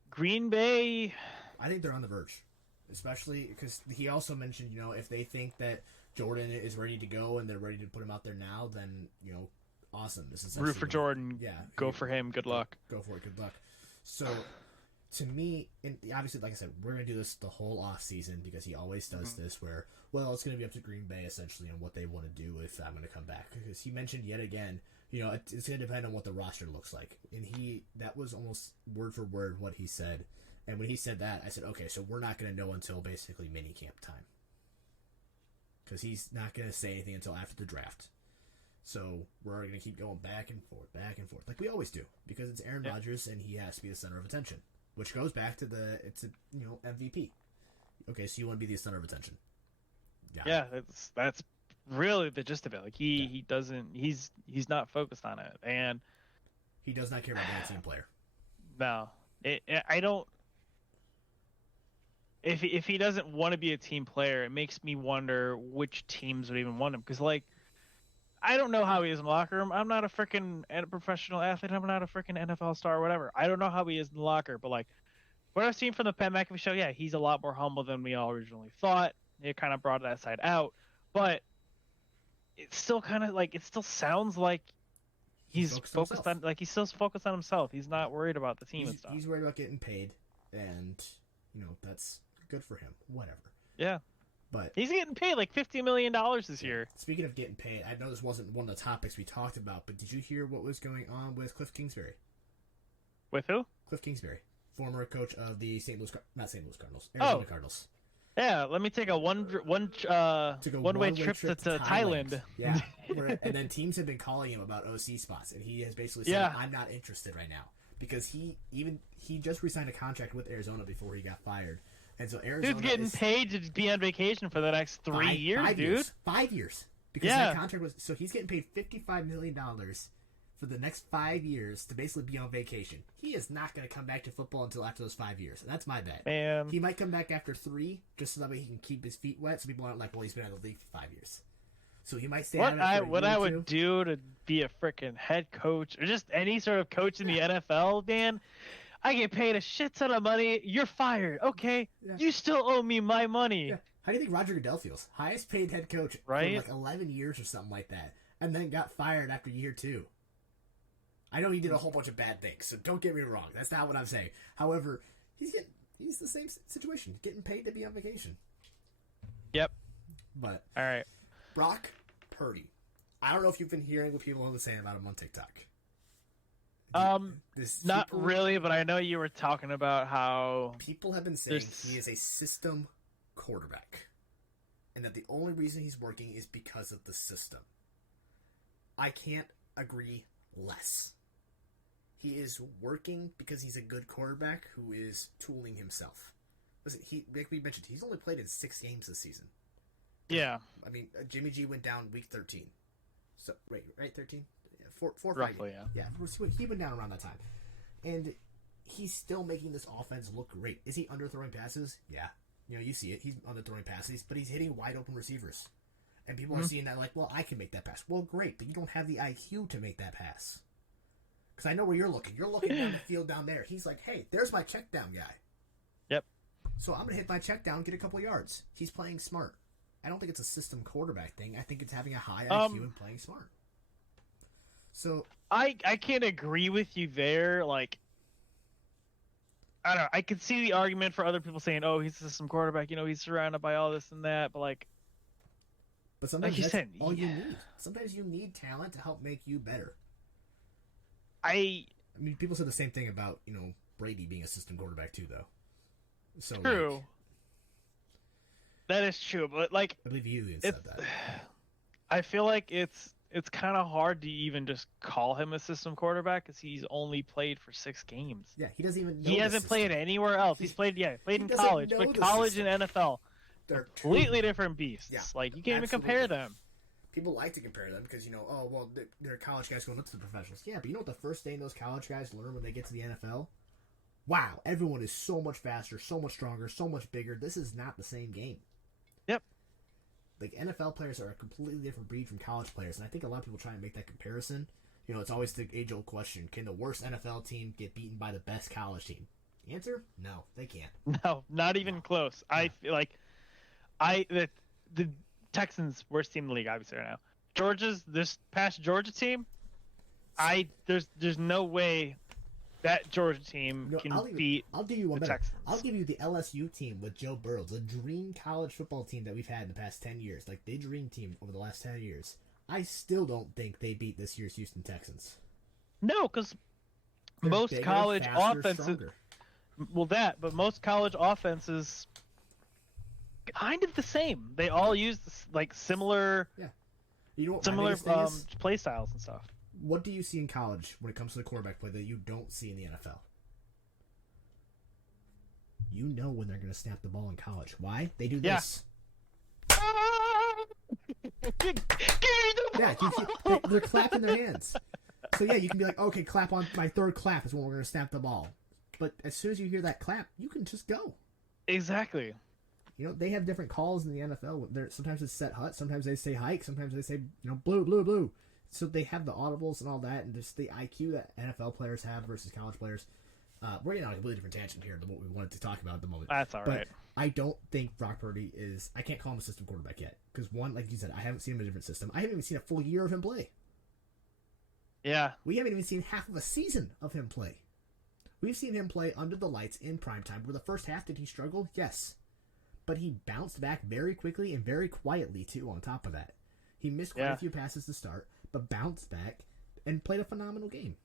Green Bay. I think they're on the verge, especially because he also mentioned, if they think that Jordan is ready to go and they're ready to put him out there now, then awesome. This is root for Jordan. Yeah, go for him. Good luck. Go for it. Good luck. So, to me, and obviously, like I said, we're gonna do this the whole off season because he always does this. Where, well, it's gonna be up to Green Bay essentially on what they want to do if I'm gonna come back. Because he mentioned yet again, it's gonna depend on what the roster looks like, and that was almost word for word what he said. And when he said that, I said, okay, so we're not gonna know until basically mini camp time. Because he's not gonna say anything until after the draft. So we're going to keep going back and forth, like we always do, because it's Aaron Rodgers and he has to be the center of attention, which goes back to MVP. Okay, so you want to be the center of attention. Yeah, that's really the gist of it. Like he doesn't, he's not focused on it, and he does not care about being a team player. No, I don't. If he doesn't want to be a team player, it makes me wonder which teams would even want him, because like. I don't know how he is in the locker room. I'm not a freaking professional athlete. I'm not a freaking NFL star or whatever. I don't know how he is in the locker, but like what I've seen from the Pat McAfee show, yeah, he's a lot more humble than we all originally thought. It kind of brought that side out, but it's still kind of like, it still sounds like he's focused on, like he's still focused on himself. He's not worried about the team and stuff. He's worried about getting paid, and that's good for him. Whatever. Yeah. But he's getting paid like $50 million this year. Speaking of getting paid, I know this wasn't one of the topics we talked about, but did you hear what was going on with Cliff Kingsbury? With who? Cliff Kingsbury, former coach of the Cardinals, Arizona Cardinals. Yeah, let me take a one-way trip to Thailand. Yeah, and then teams have been calling him about OC spots, and he has basically said, "I'm not interested right now," because he just re-signed a contract with Arizona before he got fired. And so Arizona Dude's getting paid to be on vacation for the next 3 years, dude. 5 years. Because that contract was... So he's getting paid $55 million for the next 5 years to basically be on vacation. He is not going to come back to football until after those 5 years. And that's my bet. Man. He might come back after 3, just so that way he can keep his feet wet, so people aren't like, well, he's been out of the league for 5 years. So he might stay out of it for a year What I would do to be a freaking head coach, or just any sort of coach in the NFL, Dan... I get paid a shit ton of money. You're fired. Okay. Yeah. You still owe me my money. Yeah. How do you think Roger Goodell feels? Highest paid head coach for like 11 years or something like that. And then got fired after year 2. I know he did a whole bunch of bad things, so don't get me wrong. That's not what I'm saying. However, he's the same situation. Getting paid to be on vacation. Yep. But all right. Brock Purdy. I don't know if you've been hearing what people are saying about him on TikTok. Not really, but I know you were talking about how people have been saying he is a system quarterback, and that the only reason he's working is because of the system. I can't agree less. He is working because he's a good quarterback who is tooling himself. Listen, like we mentioned, he's only played in 6 games this season. Yeah. I mean, Jimmy G went down week 13. So, right, 13? 4 roughly, yeah. He went down around that time. And he's still making this offense look great. Is he underthrowing passes? Yeah. You see it. He's underthrowing passes, but he's hitting wide open receivers. And people are seeing that like, well, I can make that pass. Well, great, but you don't have the IQ to make that pass. Because I know where you're looking. You're looking down the field down there. He's like, hey, there's my check down guy. Yep. So I'm going to hit my check down, get a couple yards. He's playing smart. I don't think it's a system quarterback thing. I think it's having a high IQ and playing smart. So I can't agree with you there. Like, I don't know. I could see the argument for other people saying, "Oh, he's a system quarterback. He's surrounded by all this and that." But like, But sometimes like you that's said, all you need. Sometimes you need talent to help make you better. I mean, people said the same thing about, Brady being a system quarterback too, though. So true. That is true, but like I believe you even said that. I feel like it's kind of hard to even just call him a system quarterback because he's only played for 6 games. Yeah, he doesn't even know He hasn't played anywhere else. He's played in college, but college and NFL, they're completely different beasts. Yeah, like you can't even compare them. People like to compare them because, oh, well, they're college guys going up to the professionals. Yeah, but you know what the first thing those college guys learn when they get to the NFL? Wow, everyone is so much faster, so much stronger, so much bigger. This is not the same game. Yep. Like, NFL players are a completely different breed from college players, and I think a lot of people try and make that comparison. It's always the age-old question, can the worst NFL team get beaten by the best college team? The answer? No, they can't. No, not even close. Yeah. I feel like the Texans' worst team in the league, obviously, right now. This past Georgia team, there's no way that Georgia team can beat I'll give you one the better. Texans. I'll give you the LSU team with Joe Burrow, the dream college football team that we've had in the past 10 years. Like, the dream team over the last 10 years. I still don't think they beat this year's Houston Texans. No, because most bigger, college faster, offenses... stronger. Well, but most college offenses kind of the same. They all use like similar, similar play styles and stuff. What do you see in college when it comes to the quarterback play that you don't see in the NFL? You know when they're going to snap the ball in college. Why? They do this. Yeah, they're clapping their hands. So yeah, you can be like, okay, clap on my third clap is when we're going to snap the ball. But as soon as you hear that clap, you can just go. Exactly. They have different calls in the NFL. Sometimes it's set hut, sometimes they say hike, sometimes they say, blue, blue, blue. So they have the audibles and all that, and just the IQ that NFL players have versus college players. We're getting on a completely different tangent here than what we wanted to talk about at the moment. That's all right. I don't think Brock Purdy is... I can't call him a system quarterback yet. Because one, like you said, I haven't seen him in a different system. I haven't even seen a full year of him play. Yeah. We haven't even seen half of a season of him play. We've seen him play under the lights in primetime. Where the first half, did he struggle? Yes. But he bounced back very quickly and very quietly, too, on top of that. He missed quite a few passes to start, but bounced back and played a phenomenal game.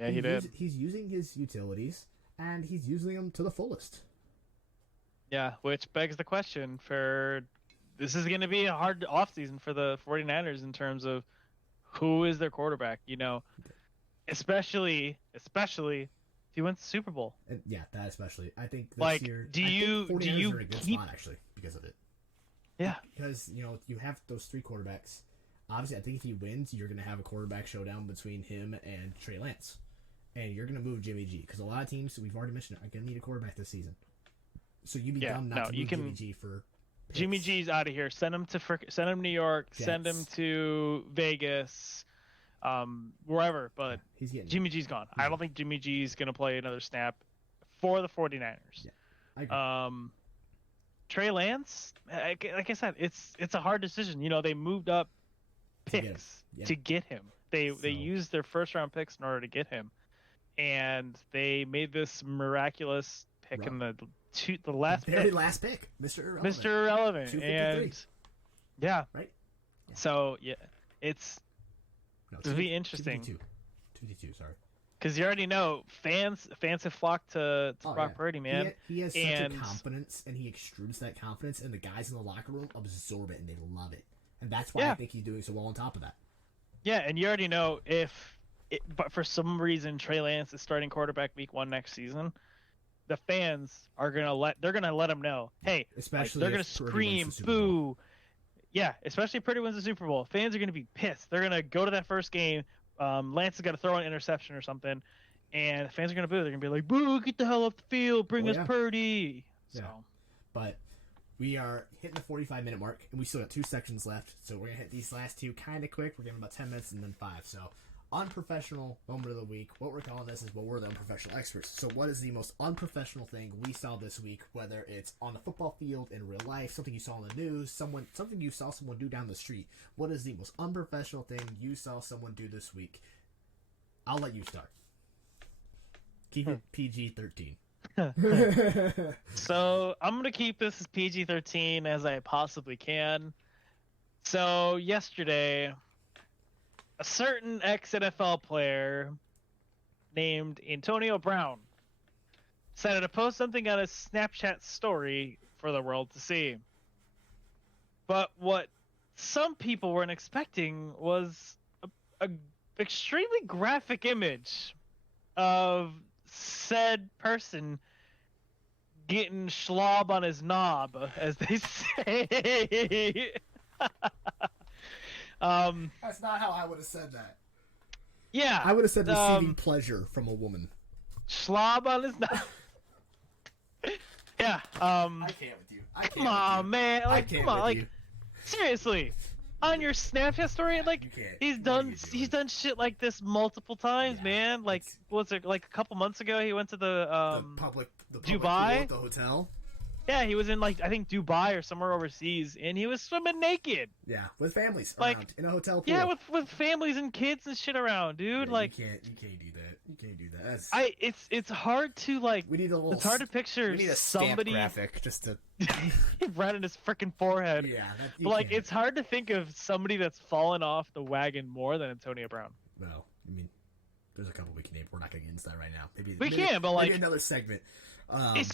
Yeah, he did. He's using his utilities, and he's using them to the fullest. Yeah, which begs the question for... This is going to be a hard offseason for the 49ers in terms of who is their quarterback, especially if he wins the Super Bowl. And yeah, that especially. I think this year... do you are in a good spot, actually, because of it. Yeah. Because, you have those 3 quarterbacks. Obviously, I think if he wins, you're going to have a quarterback showdown between him and Trey Lance. And you're going to move Jimmy G. Because a lot of teams, we've already mentioned, are going to need a quarterback this season. So you'd be dumb not to move Jimmy G for picks. Jimmy G's out of here. Send him to New York. Jets. Send him to Vegas. Wherever. But Jimmy G's gone. I don't think Jimmy G's going to play another snap for the 49ers. Yeah, I agree. Trey Lance, like I said, it's a hard decision. They moved up picks to get him. They used their first round picks in order to get him, and they made this miraculous pick in the last pick, Mr. Irrelevant, and right. Yeah. So it's to be interesting. 2-2, sorry. Because you already know fans have flocked to Brock Purdy, man. He has such a confidence, and he extrudes that confidence, and the guys in the locker room absorb it, and they love it. And that's why I think he's doing so well on top of that. Yeah, and you already know but for some reason Trey Lance is starting quarterback week 1 next season, the fans are gonna let him know, hey, especially they're gonna scream, boo. Yeah, especially if Purdy wins the Super Bowl. Fans are gonna be pissed. They're gonna go to that first game. Lance has got to throw an interception or something, and the fans are going to boo. They're going to be like, boo, get the hell off the field, bring us Purdy. Yeah. But we are hitting the 45-minute mark, and we still got 2 sections left, so we're going to hit these last 2 kind of quick. We're giving about 10 minutes and then 5. So, unprofessional moment of the week. What we're calling this is, we're the unprofessional experts. So what is the most unprofessional thing we saw this week, whether it's on the football field, in real life, something you saw in the news, something you saw someone do down the street? What is the most unprofessional thing you saw someone do this week? I'll let you start. Keep it PG-13. So I'm going to keep this as PG-13 as I possibly can. So yesterday, a certain ex-NFL player named Antonio Brown decided to post something on his Snapchat story for the world to see. But what some people weren't expecting was a extremely graphic image of said person getting schlob on his knob, as they say. That's not how I would have said that. Yeah. I would have said receiving pleasure from a woman. Schlob on his knob. Yeah. I can't with you. Come on, man. Like, come on. Like, seriously. On your Snapchat story, like, he's done shit like this multiple times, man. Like, was it like a couple months ago? He went to the public Dubai, pool at the hotel. Yeah, he was in, like, I think Dubai or somewhere overseas, and he was swimming naked. Yeah, with families like, around in a hotel pool. Yeah, with families and kids and shit around, dude. Yeah, like, you can't do that. You can't do that. It's hard to, like. We need a little. It's hard to picture we need a somebody graphic just to right in his freaking forehead. Yeah, but like, it's hard to think of somebody that's fallen off the wagon more than Antonio Brown. Well, I mean, there's a couple we can name. We're not gonna get into that right now. Maybe but like another segment. It's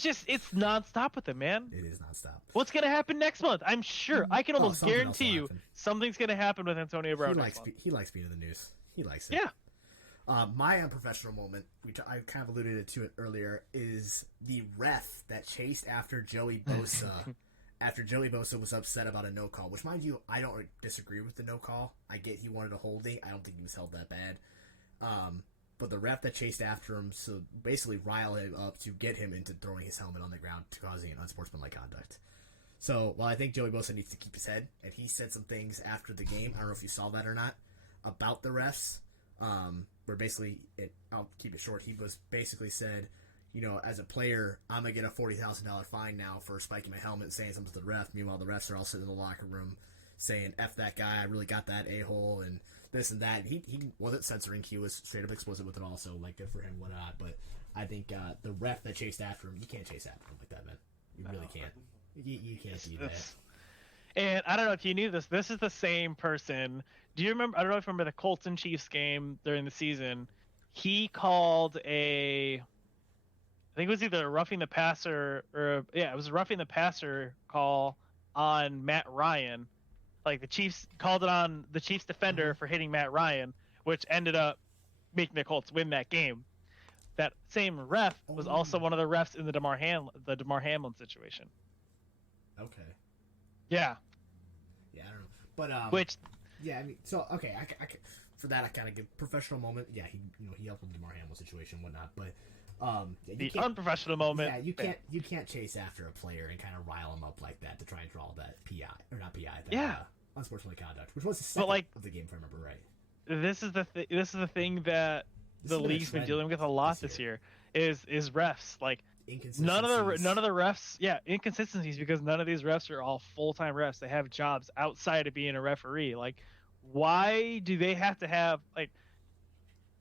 nonstop with him, man. It is nonstop. What's gonna happen next month? I'm sure. I can almost guarantee you something's gonna happen with Antonio Brown. He likes being in the news. He likes it. Yeah. My unprofessional moment, I kind of alluded to it earlier, is the ref that chased after Joey Bosa after Joey Bosa was upset about a no call. Which, mind you, I don't disagree with the no call. I get he wanted a holding. I don't think he was held that bad. But the ref that chased after him, so basically rile him up to get him into throwing his helmet on the ground, causing an unsportsmanlike conduct. So, while I think Joey Bosa needs to keep his head, and he said some things after the game, I don't know if you saw that or not, about the refs, where basically, I'll keep it short, he was basically said, you know, as a player, I'm going to get a $40,000 fine now for spiking my helmet and saying something to the ref. Meanwhile, the refs are all sitting in the locker room saying, F that guy, I really got that a-hole, and this and that. He wasn't censoring. He was straight up explicit with it all, so, like, good for him, whatnot. But I think the ref that chased after him, you can't chase after him like that, man. You really can't. You can't do that. And I don't know if you knew this. This is the same person. Do you remember? I don't know if you remember the Colts and Chiefs game during the season. He called I think it was either a roughing the passer it was a roughing the passer call on Matt Ryan. Like, the Chiefs called it on the Chiefs defender for hitting Matt Ryan, which ended up making the Colts win that game. That same ref was also one of the refs in the Damar Hamlin situation. Okay. Yeah. Yeah, I don't know, but which. Yeah, I mean, so okay, I for that I kind of give professional moment. Yeah, he helped with the Damar Hamlin situation and whatnot, but the unprofessional moment. Yeah, you can't chase after a player and kind of rile him up like that to try and draw that PI or not PI. That, unsportsmanlike conduct, which was the second of the game, if I remember right. This is the thing that the league's been dealing with a lot this year is refs. Like, none of the refs, inconsistencies, because none of these refs are all full-time refs. They have jobs outside of being a referee. Like, why do they have to have, like,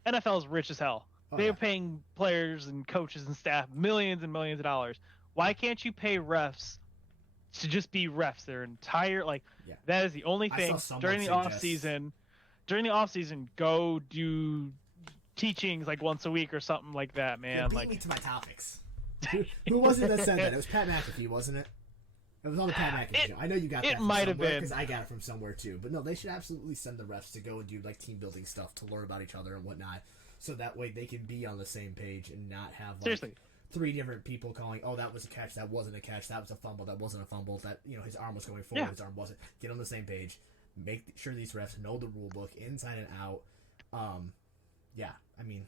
NFL's rich as hell. They're paying players and coaches and staff millions and millions of dollars. Why can't you pay refs to just be refs their entire, like, that is the only thing. During the off season, go do teachings like once a week or something like that, man. Beat me to my topics. Who was it that said that? It was Pat McAfee, wasn't it? It was on the Pat McAfee show. I know you got that. It might have been, because I got it from somewhere too. But no, they should absolutely send the refs to go and do, like, team building stuff to learn about each other and whatnot, so that way they can be on the same page and not have, like, three different people calling, oh, that was a catch, that wasn't a catch, that was a fumble, that wasn't a fumble, that, you know, his arm was going forward, his arm wasn't. Get on the same page. Make sure these refs know the rule book inside and out. I mean,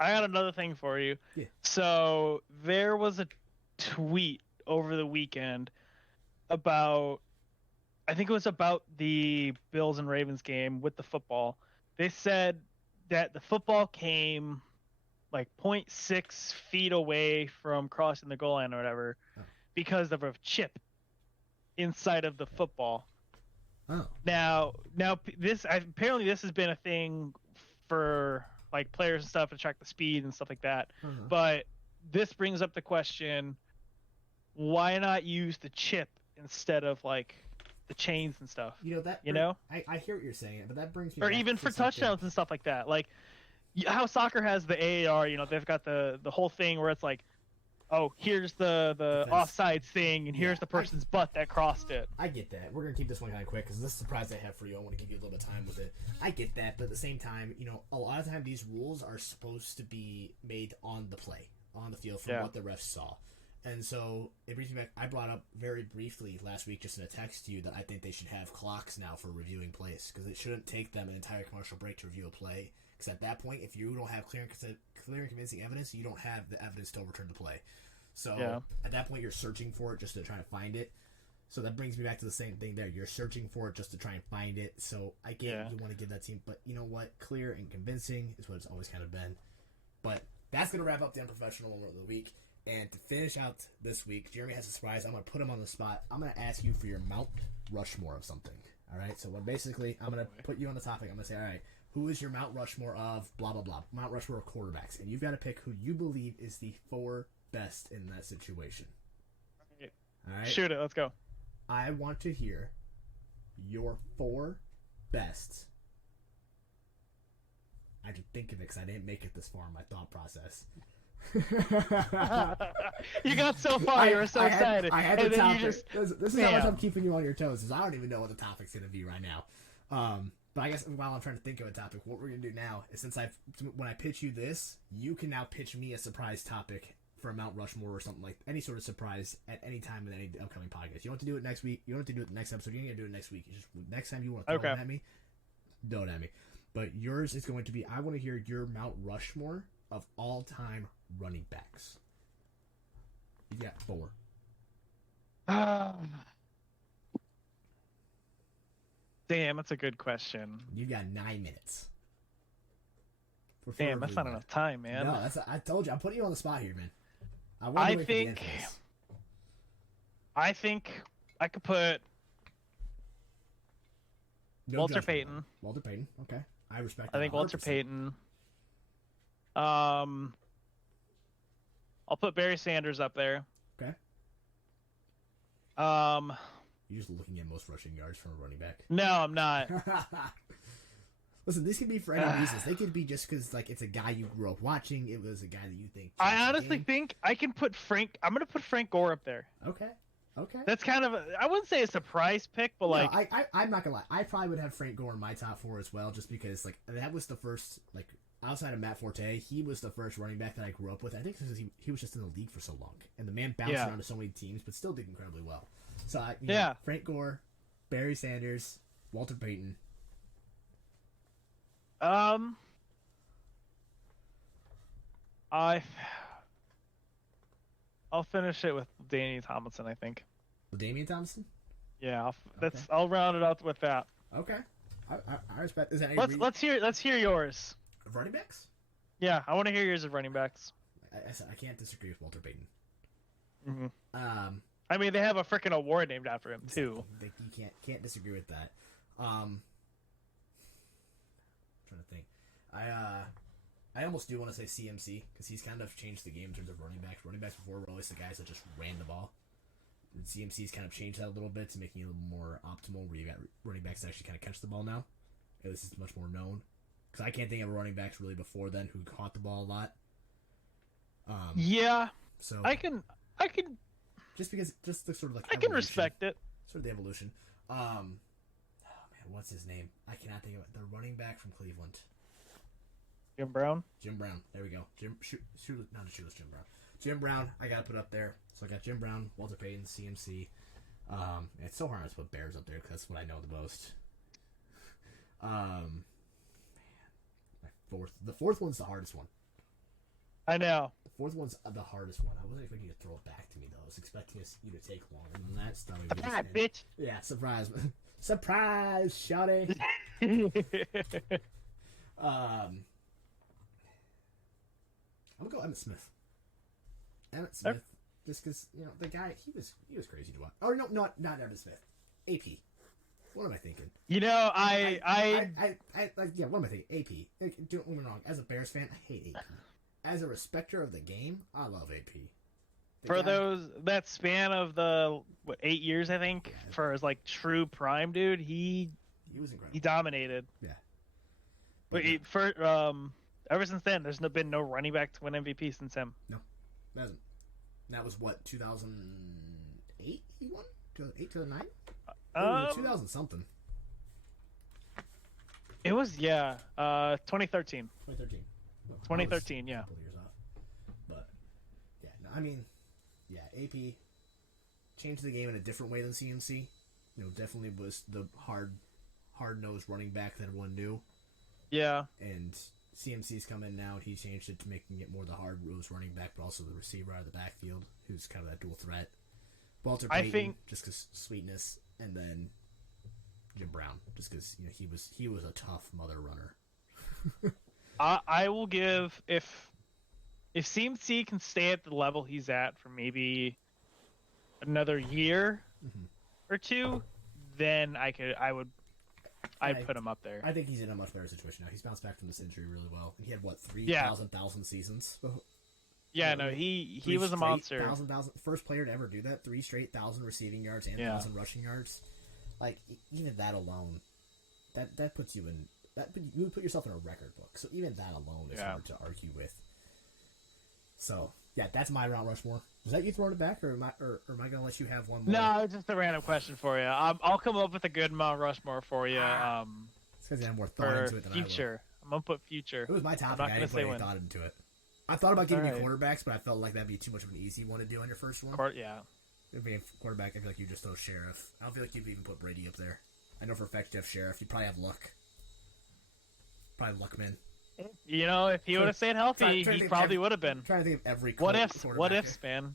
I got another thing for you. Yeah. So there was a tweet over the weekend about, I think it was about the Bills and Ravens game with the football. They said that the football came like 0.6 feet away from crossing the goal line or whatever because of a chip inside of the football. Oh. Now this apparently this has been a thing for, like, players and stuff to track the speed and stuff like that. But this brings up the question, why not use the chip instead of, like, the chains and stuff. You know that. You know, I hear what you're saying, but that brings me. or back even to for something. touchdowns and stuff like that. Like how soccer has the AAR. You know, they've got the whole thing where it's like, oh, here's the Defense. offside thing, and Yeah, here's the person's butt that crossed it. I get that. We're gonna keep this one kind of quick because this surprise I have for you, I want to give you a little bit of time with it. I get that, but at the same time, you know, a lot of time these rules are supposed to be made on the play, on the field, from what the refs saw. And so it brings me back. I brought up very briefly last week, just in a text to you, that I think they should have clocks now for reviewing plays because it shouldn't take them an entire commercial break to review a play. Because at that point, if you don't have clear and convincing evidence, you don't have the evidence to overturn the play. So at that point, you're searching for it just to try to find it. So that brings me back to the same thing there. You're searching for it just to try and find it. So I get you want to give that team, but you know what? Clear and convincing is what it's always kind of been. But that's going to wrap up the Unprofessional Moment of the Week. And to finish out this week, Jeremy has a surprise. I'm going to put him on the spot. I'm going to ask you for your Mount Rushmore of something. All right? So basically, I'm going to put you on the topic. I'm going to say, all right, who is your Mount Rushmore of blah, blah, blah? Mount Rushmore of quarterbacks. And you've got to pick who you believe is the 4 best in that situation. All right? Shoot it. Let's go. I want to hear your 4 best. I had to think of it because I didn't make it this far in my thought process. You got so far. You were so excited. I had the topic. This is how much I'm Damn. keeping you on your toes. Is I don't even know what the topic's going to be right now. But I guess while I'm trying to think of a topic, what we're going to do now is when I pitch you this, you can now pitch me a surprise topic for a Mount Rushmore or something, like any sort of surprise at any time in any upcoming podcast. You don't have to do it next week. You don't have to do it the next episode. You ain't going to do it next week. You just next time you want to throw it at me, throw it at me. But yours is going to be, I want to hear your Mount Rushmore of all-time running backs. You got 4. Damn, that's a good question. You got 9 minutes. Damn, that's not enough time, man. No, I told you. I'm putting you on the spot here, man. I think I could put Walter Payton. Walter Payton. Okay, I respect. I think 100%. Walter Payton. I'll put Barry Sanders up there. Okay. You're just looking at most rushing yards from a running back. No, I'm not. Listen, these could be for any reasons. They could be just because, like, it's a guy you grew up watching. It was a guy that you think. I honestly think I can put Frank. I'm gonna put Frank Gore up there. Okay. That's kind of I wouldn't say a surprise pick, but like I'm not gonna lie. I probably would have Frank Gore in my top 4 as well, just because like that was the first, like, outside of Matt Forte, he was the first running back that I grew up with. I think because he was just in the league for so long, and the man bounced around to so many teams, but still did incredibly well. So Frank Gore, Barry Sanders, Walter Payton. I'll finish it with Danny Tomlinson, I think. Damian Thompson? Yeah, I'll round it out with that. Okay. I respect. Is that let's hear yours. Of running backs? Yeah, I want to hear yours of running backs. I can't disagree with Walter Payton. Mm-hmm. I mean, they have a freaking award named after him too. You can't disagree with that. I'm trying to think. I almost do want to say CMC because he's kind of changed the game in terms of running backs. Running backs before were always the guys that just ran the ball. And CMC's kind of changed that a little bit to making it a little more optimal, where you got running backs that actually kind of catch the ball now. At least it's much more known. Because I can't think of running backs really before then who caught the ball a lot. Yeah. So I can. Just the sort of like I can respect it. Sort of the evolution. Oh man, what's his name? I cannot think of it. The running back from Cleveland. Jim Brown. There we go. Jim Brown. Jim Brown. I gotta put up there. So I got Jim Brown, Walter Payton, CMC. It's so hard to put Bears up there because that's what I know the most. Man, the fourth one's the hardest one. I know. The fourth one's the hardest one. I wasn't expecting you to throw it back to me though. I was expecting you to take longer than that. Surprise, bitch. Yeah, surprise. Surprise, shawty. I'm gonna go Emmitt Smith. Just because the guy he was crazy to watch. Oh no, not Emmitt Smith. AP. What am I thinking? What am I thinking? AP. Don't get me wrong. As a Bears fan, I hate AP. As a respecter of the game, I love AP. For that span of the 8 years, I think, for his like true prime, dude, he was incredible. He dominated. Yeah. But ever since then, there's been no running back to win MVP since him. No, it hasn't. That was what, 2008 he won? 2008, 2009? 2000 something. It was 2013. 2013. 2013, yeah. A couple years off. But yeah, no, I mean, yeah, AP changed the game in a different way than CMC. You know, definitely was the hard-nosed running back that everyone knew. Yeah. And CMC's come in now, and he changed it to making it more the hard-nosed running back, but also the receiver out of the backfield, who's kind of that dual threat. Walter Payton, I think, just because sweetness, and then Jim Brown, just because he was a tough mother runner. I will give if CMC can stay at the level he's at for maybe another year or two, then I'd put him up there. I think he's in a much better situation now. He's bounced back from this injury really well. And he had, 3,000 seasons? Yeah, no, he was a monster. 1,000, first player to ever do that. 3 straight 1,000 receiving yards and 1,000 rushing yards. Like, even that alone, that puts you in... you would put yourself in a record book. So even that alone is hard to argue with. So, yeah, that's my Mount Rushmore. Was that you throwing it back, or am I going to let you have one more? No, just a random question for you. I'll come up with a good Mount Rushmore for you. It's because you have more thought into it than future. I'm going to put future. It was my topic. I didn't put any thought into it. I thought about giving you quarterbacks, but I felt like that'd be too much of an easy one to do on your first one. Yeah. If being quarterback, I feel like you just throw Sheriff. I don't feel like you'd even put Brady up there. I know for a fact you have Sheriff. You'd probably have Luck. Probably Luckman. You know, if he would have stayed healthy, he probably would have been. I'm trying to think of every what ifs, man.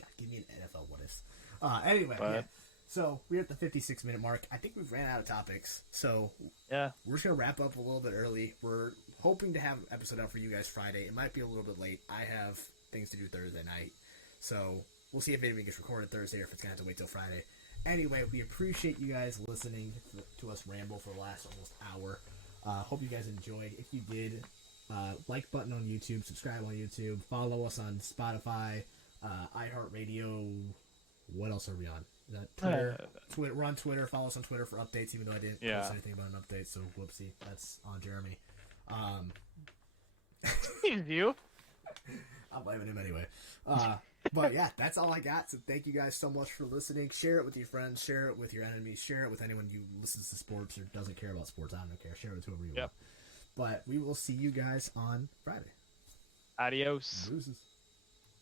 God, give me an NFL what ifs. Anyway, yeah. So we're at the 56-minute mark. I think we've ran out of topics. So yeah, we're just gonna wrap up a little bit early. We're hoping to have an episode out for you guys Friday. It might be a little bit late. I have things to do Thursday night, so we'll see if it even gets recorded Thursday or if it's gonna have to wait till Friday. Anyway, we appreciate you guys listening to us ramble for the last almost hour. Hope you guys enjoyed. If you did, like button on YouTube, subscribe on YouTube, follow us on Spotify, iHeartRadio. What else are we on? Is that Twitter? Twitter? We're on Twitter. Follow us on Twitter for updates, even though I didn't post anything about an update, so whoopsie. That's on Jeremy. You? I'm blaming him anyway. But yeah, that's all I got. So thank you guys so much for listening. Share it with your friends. Share it with your enemies. Share it with anyone who listens to sports or doesn't care about sports. I don't care. Share it with whoever you want. But we will see you guys on Friday. Adios. Deuces.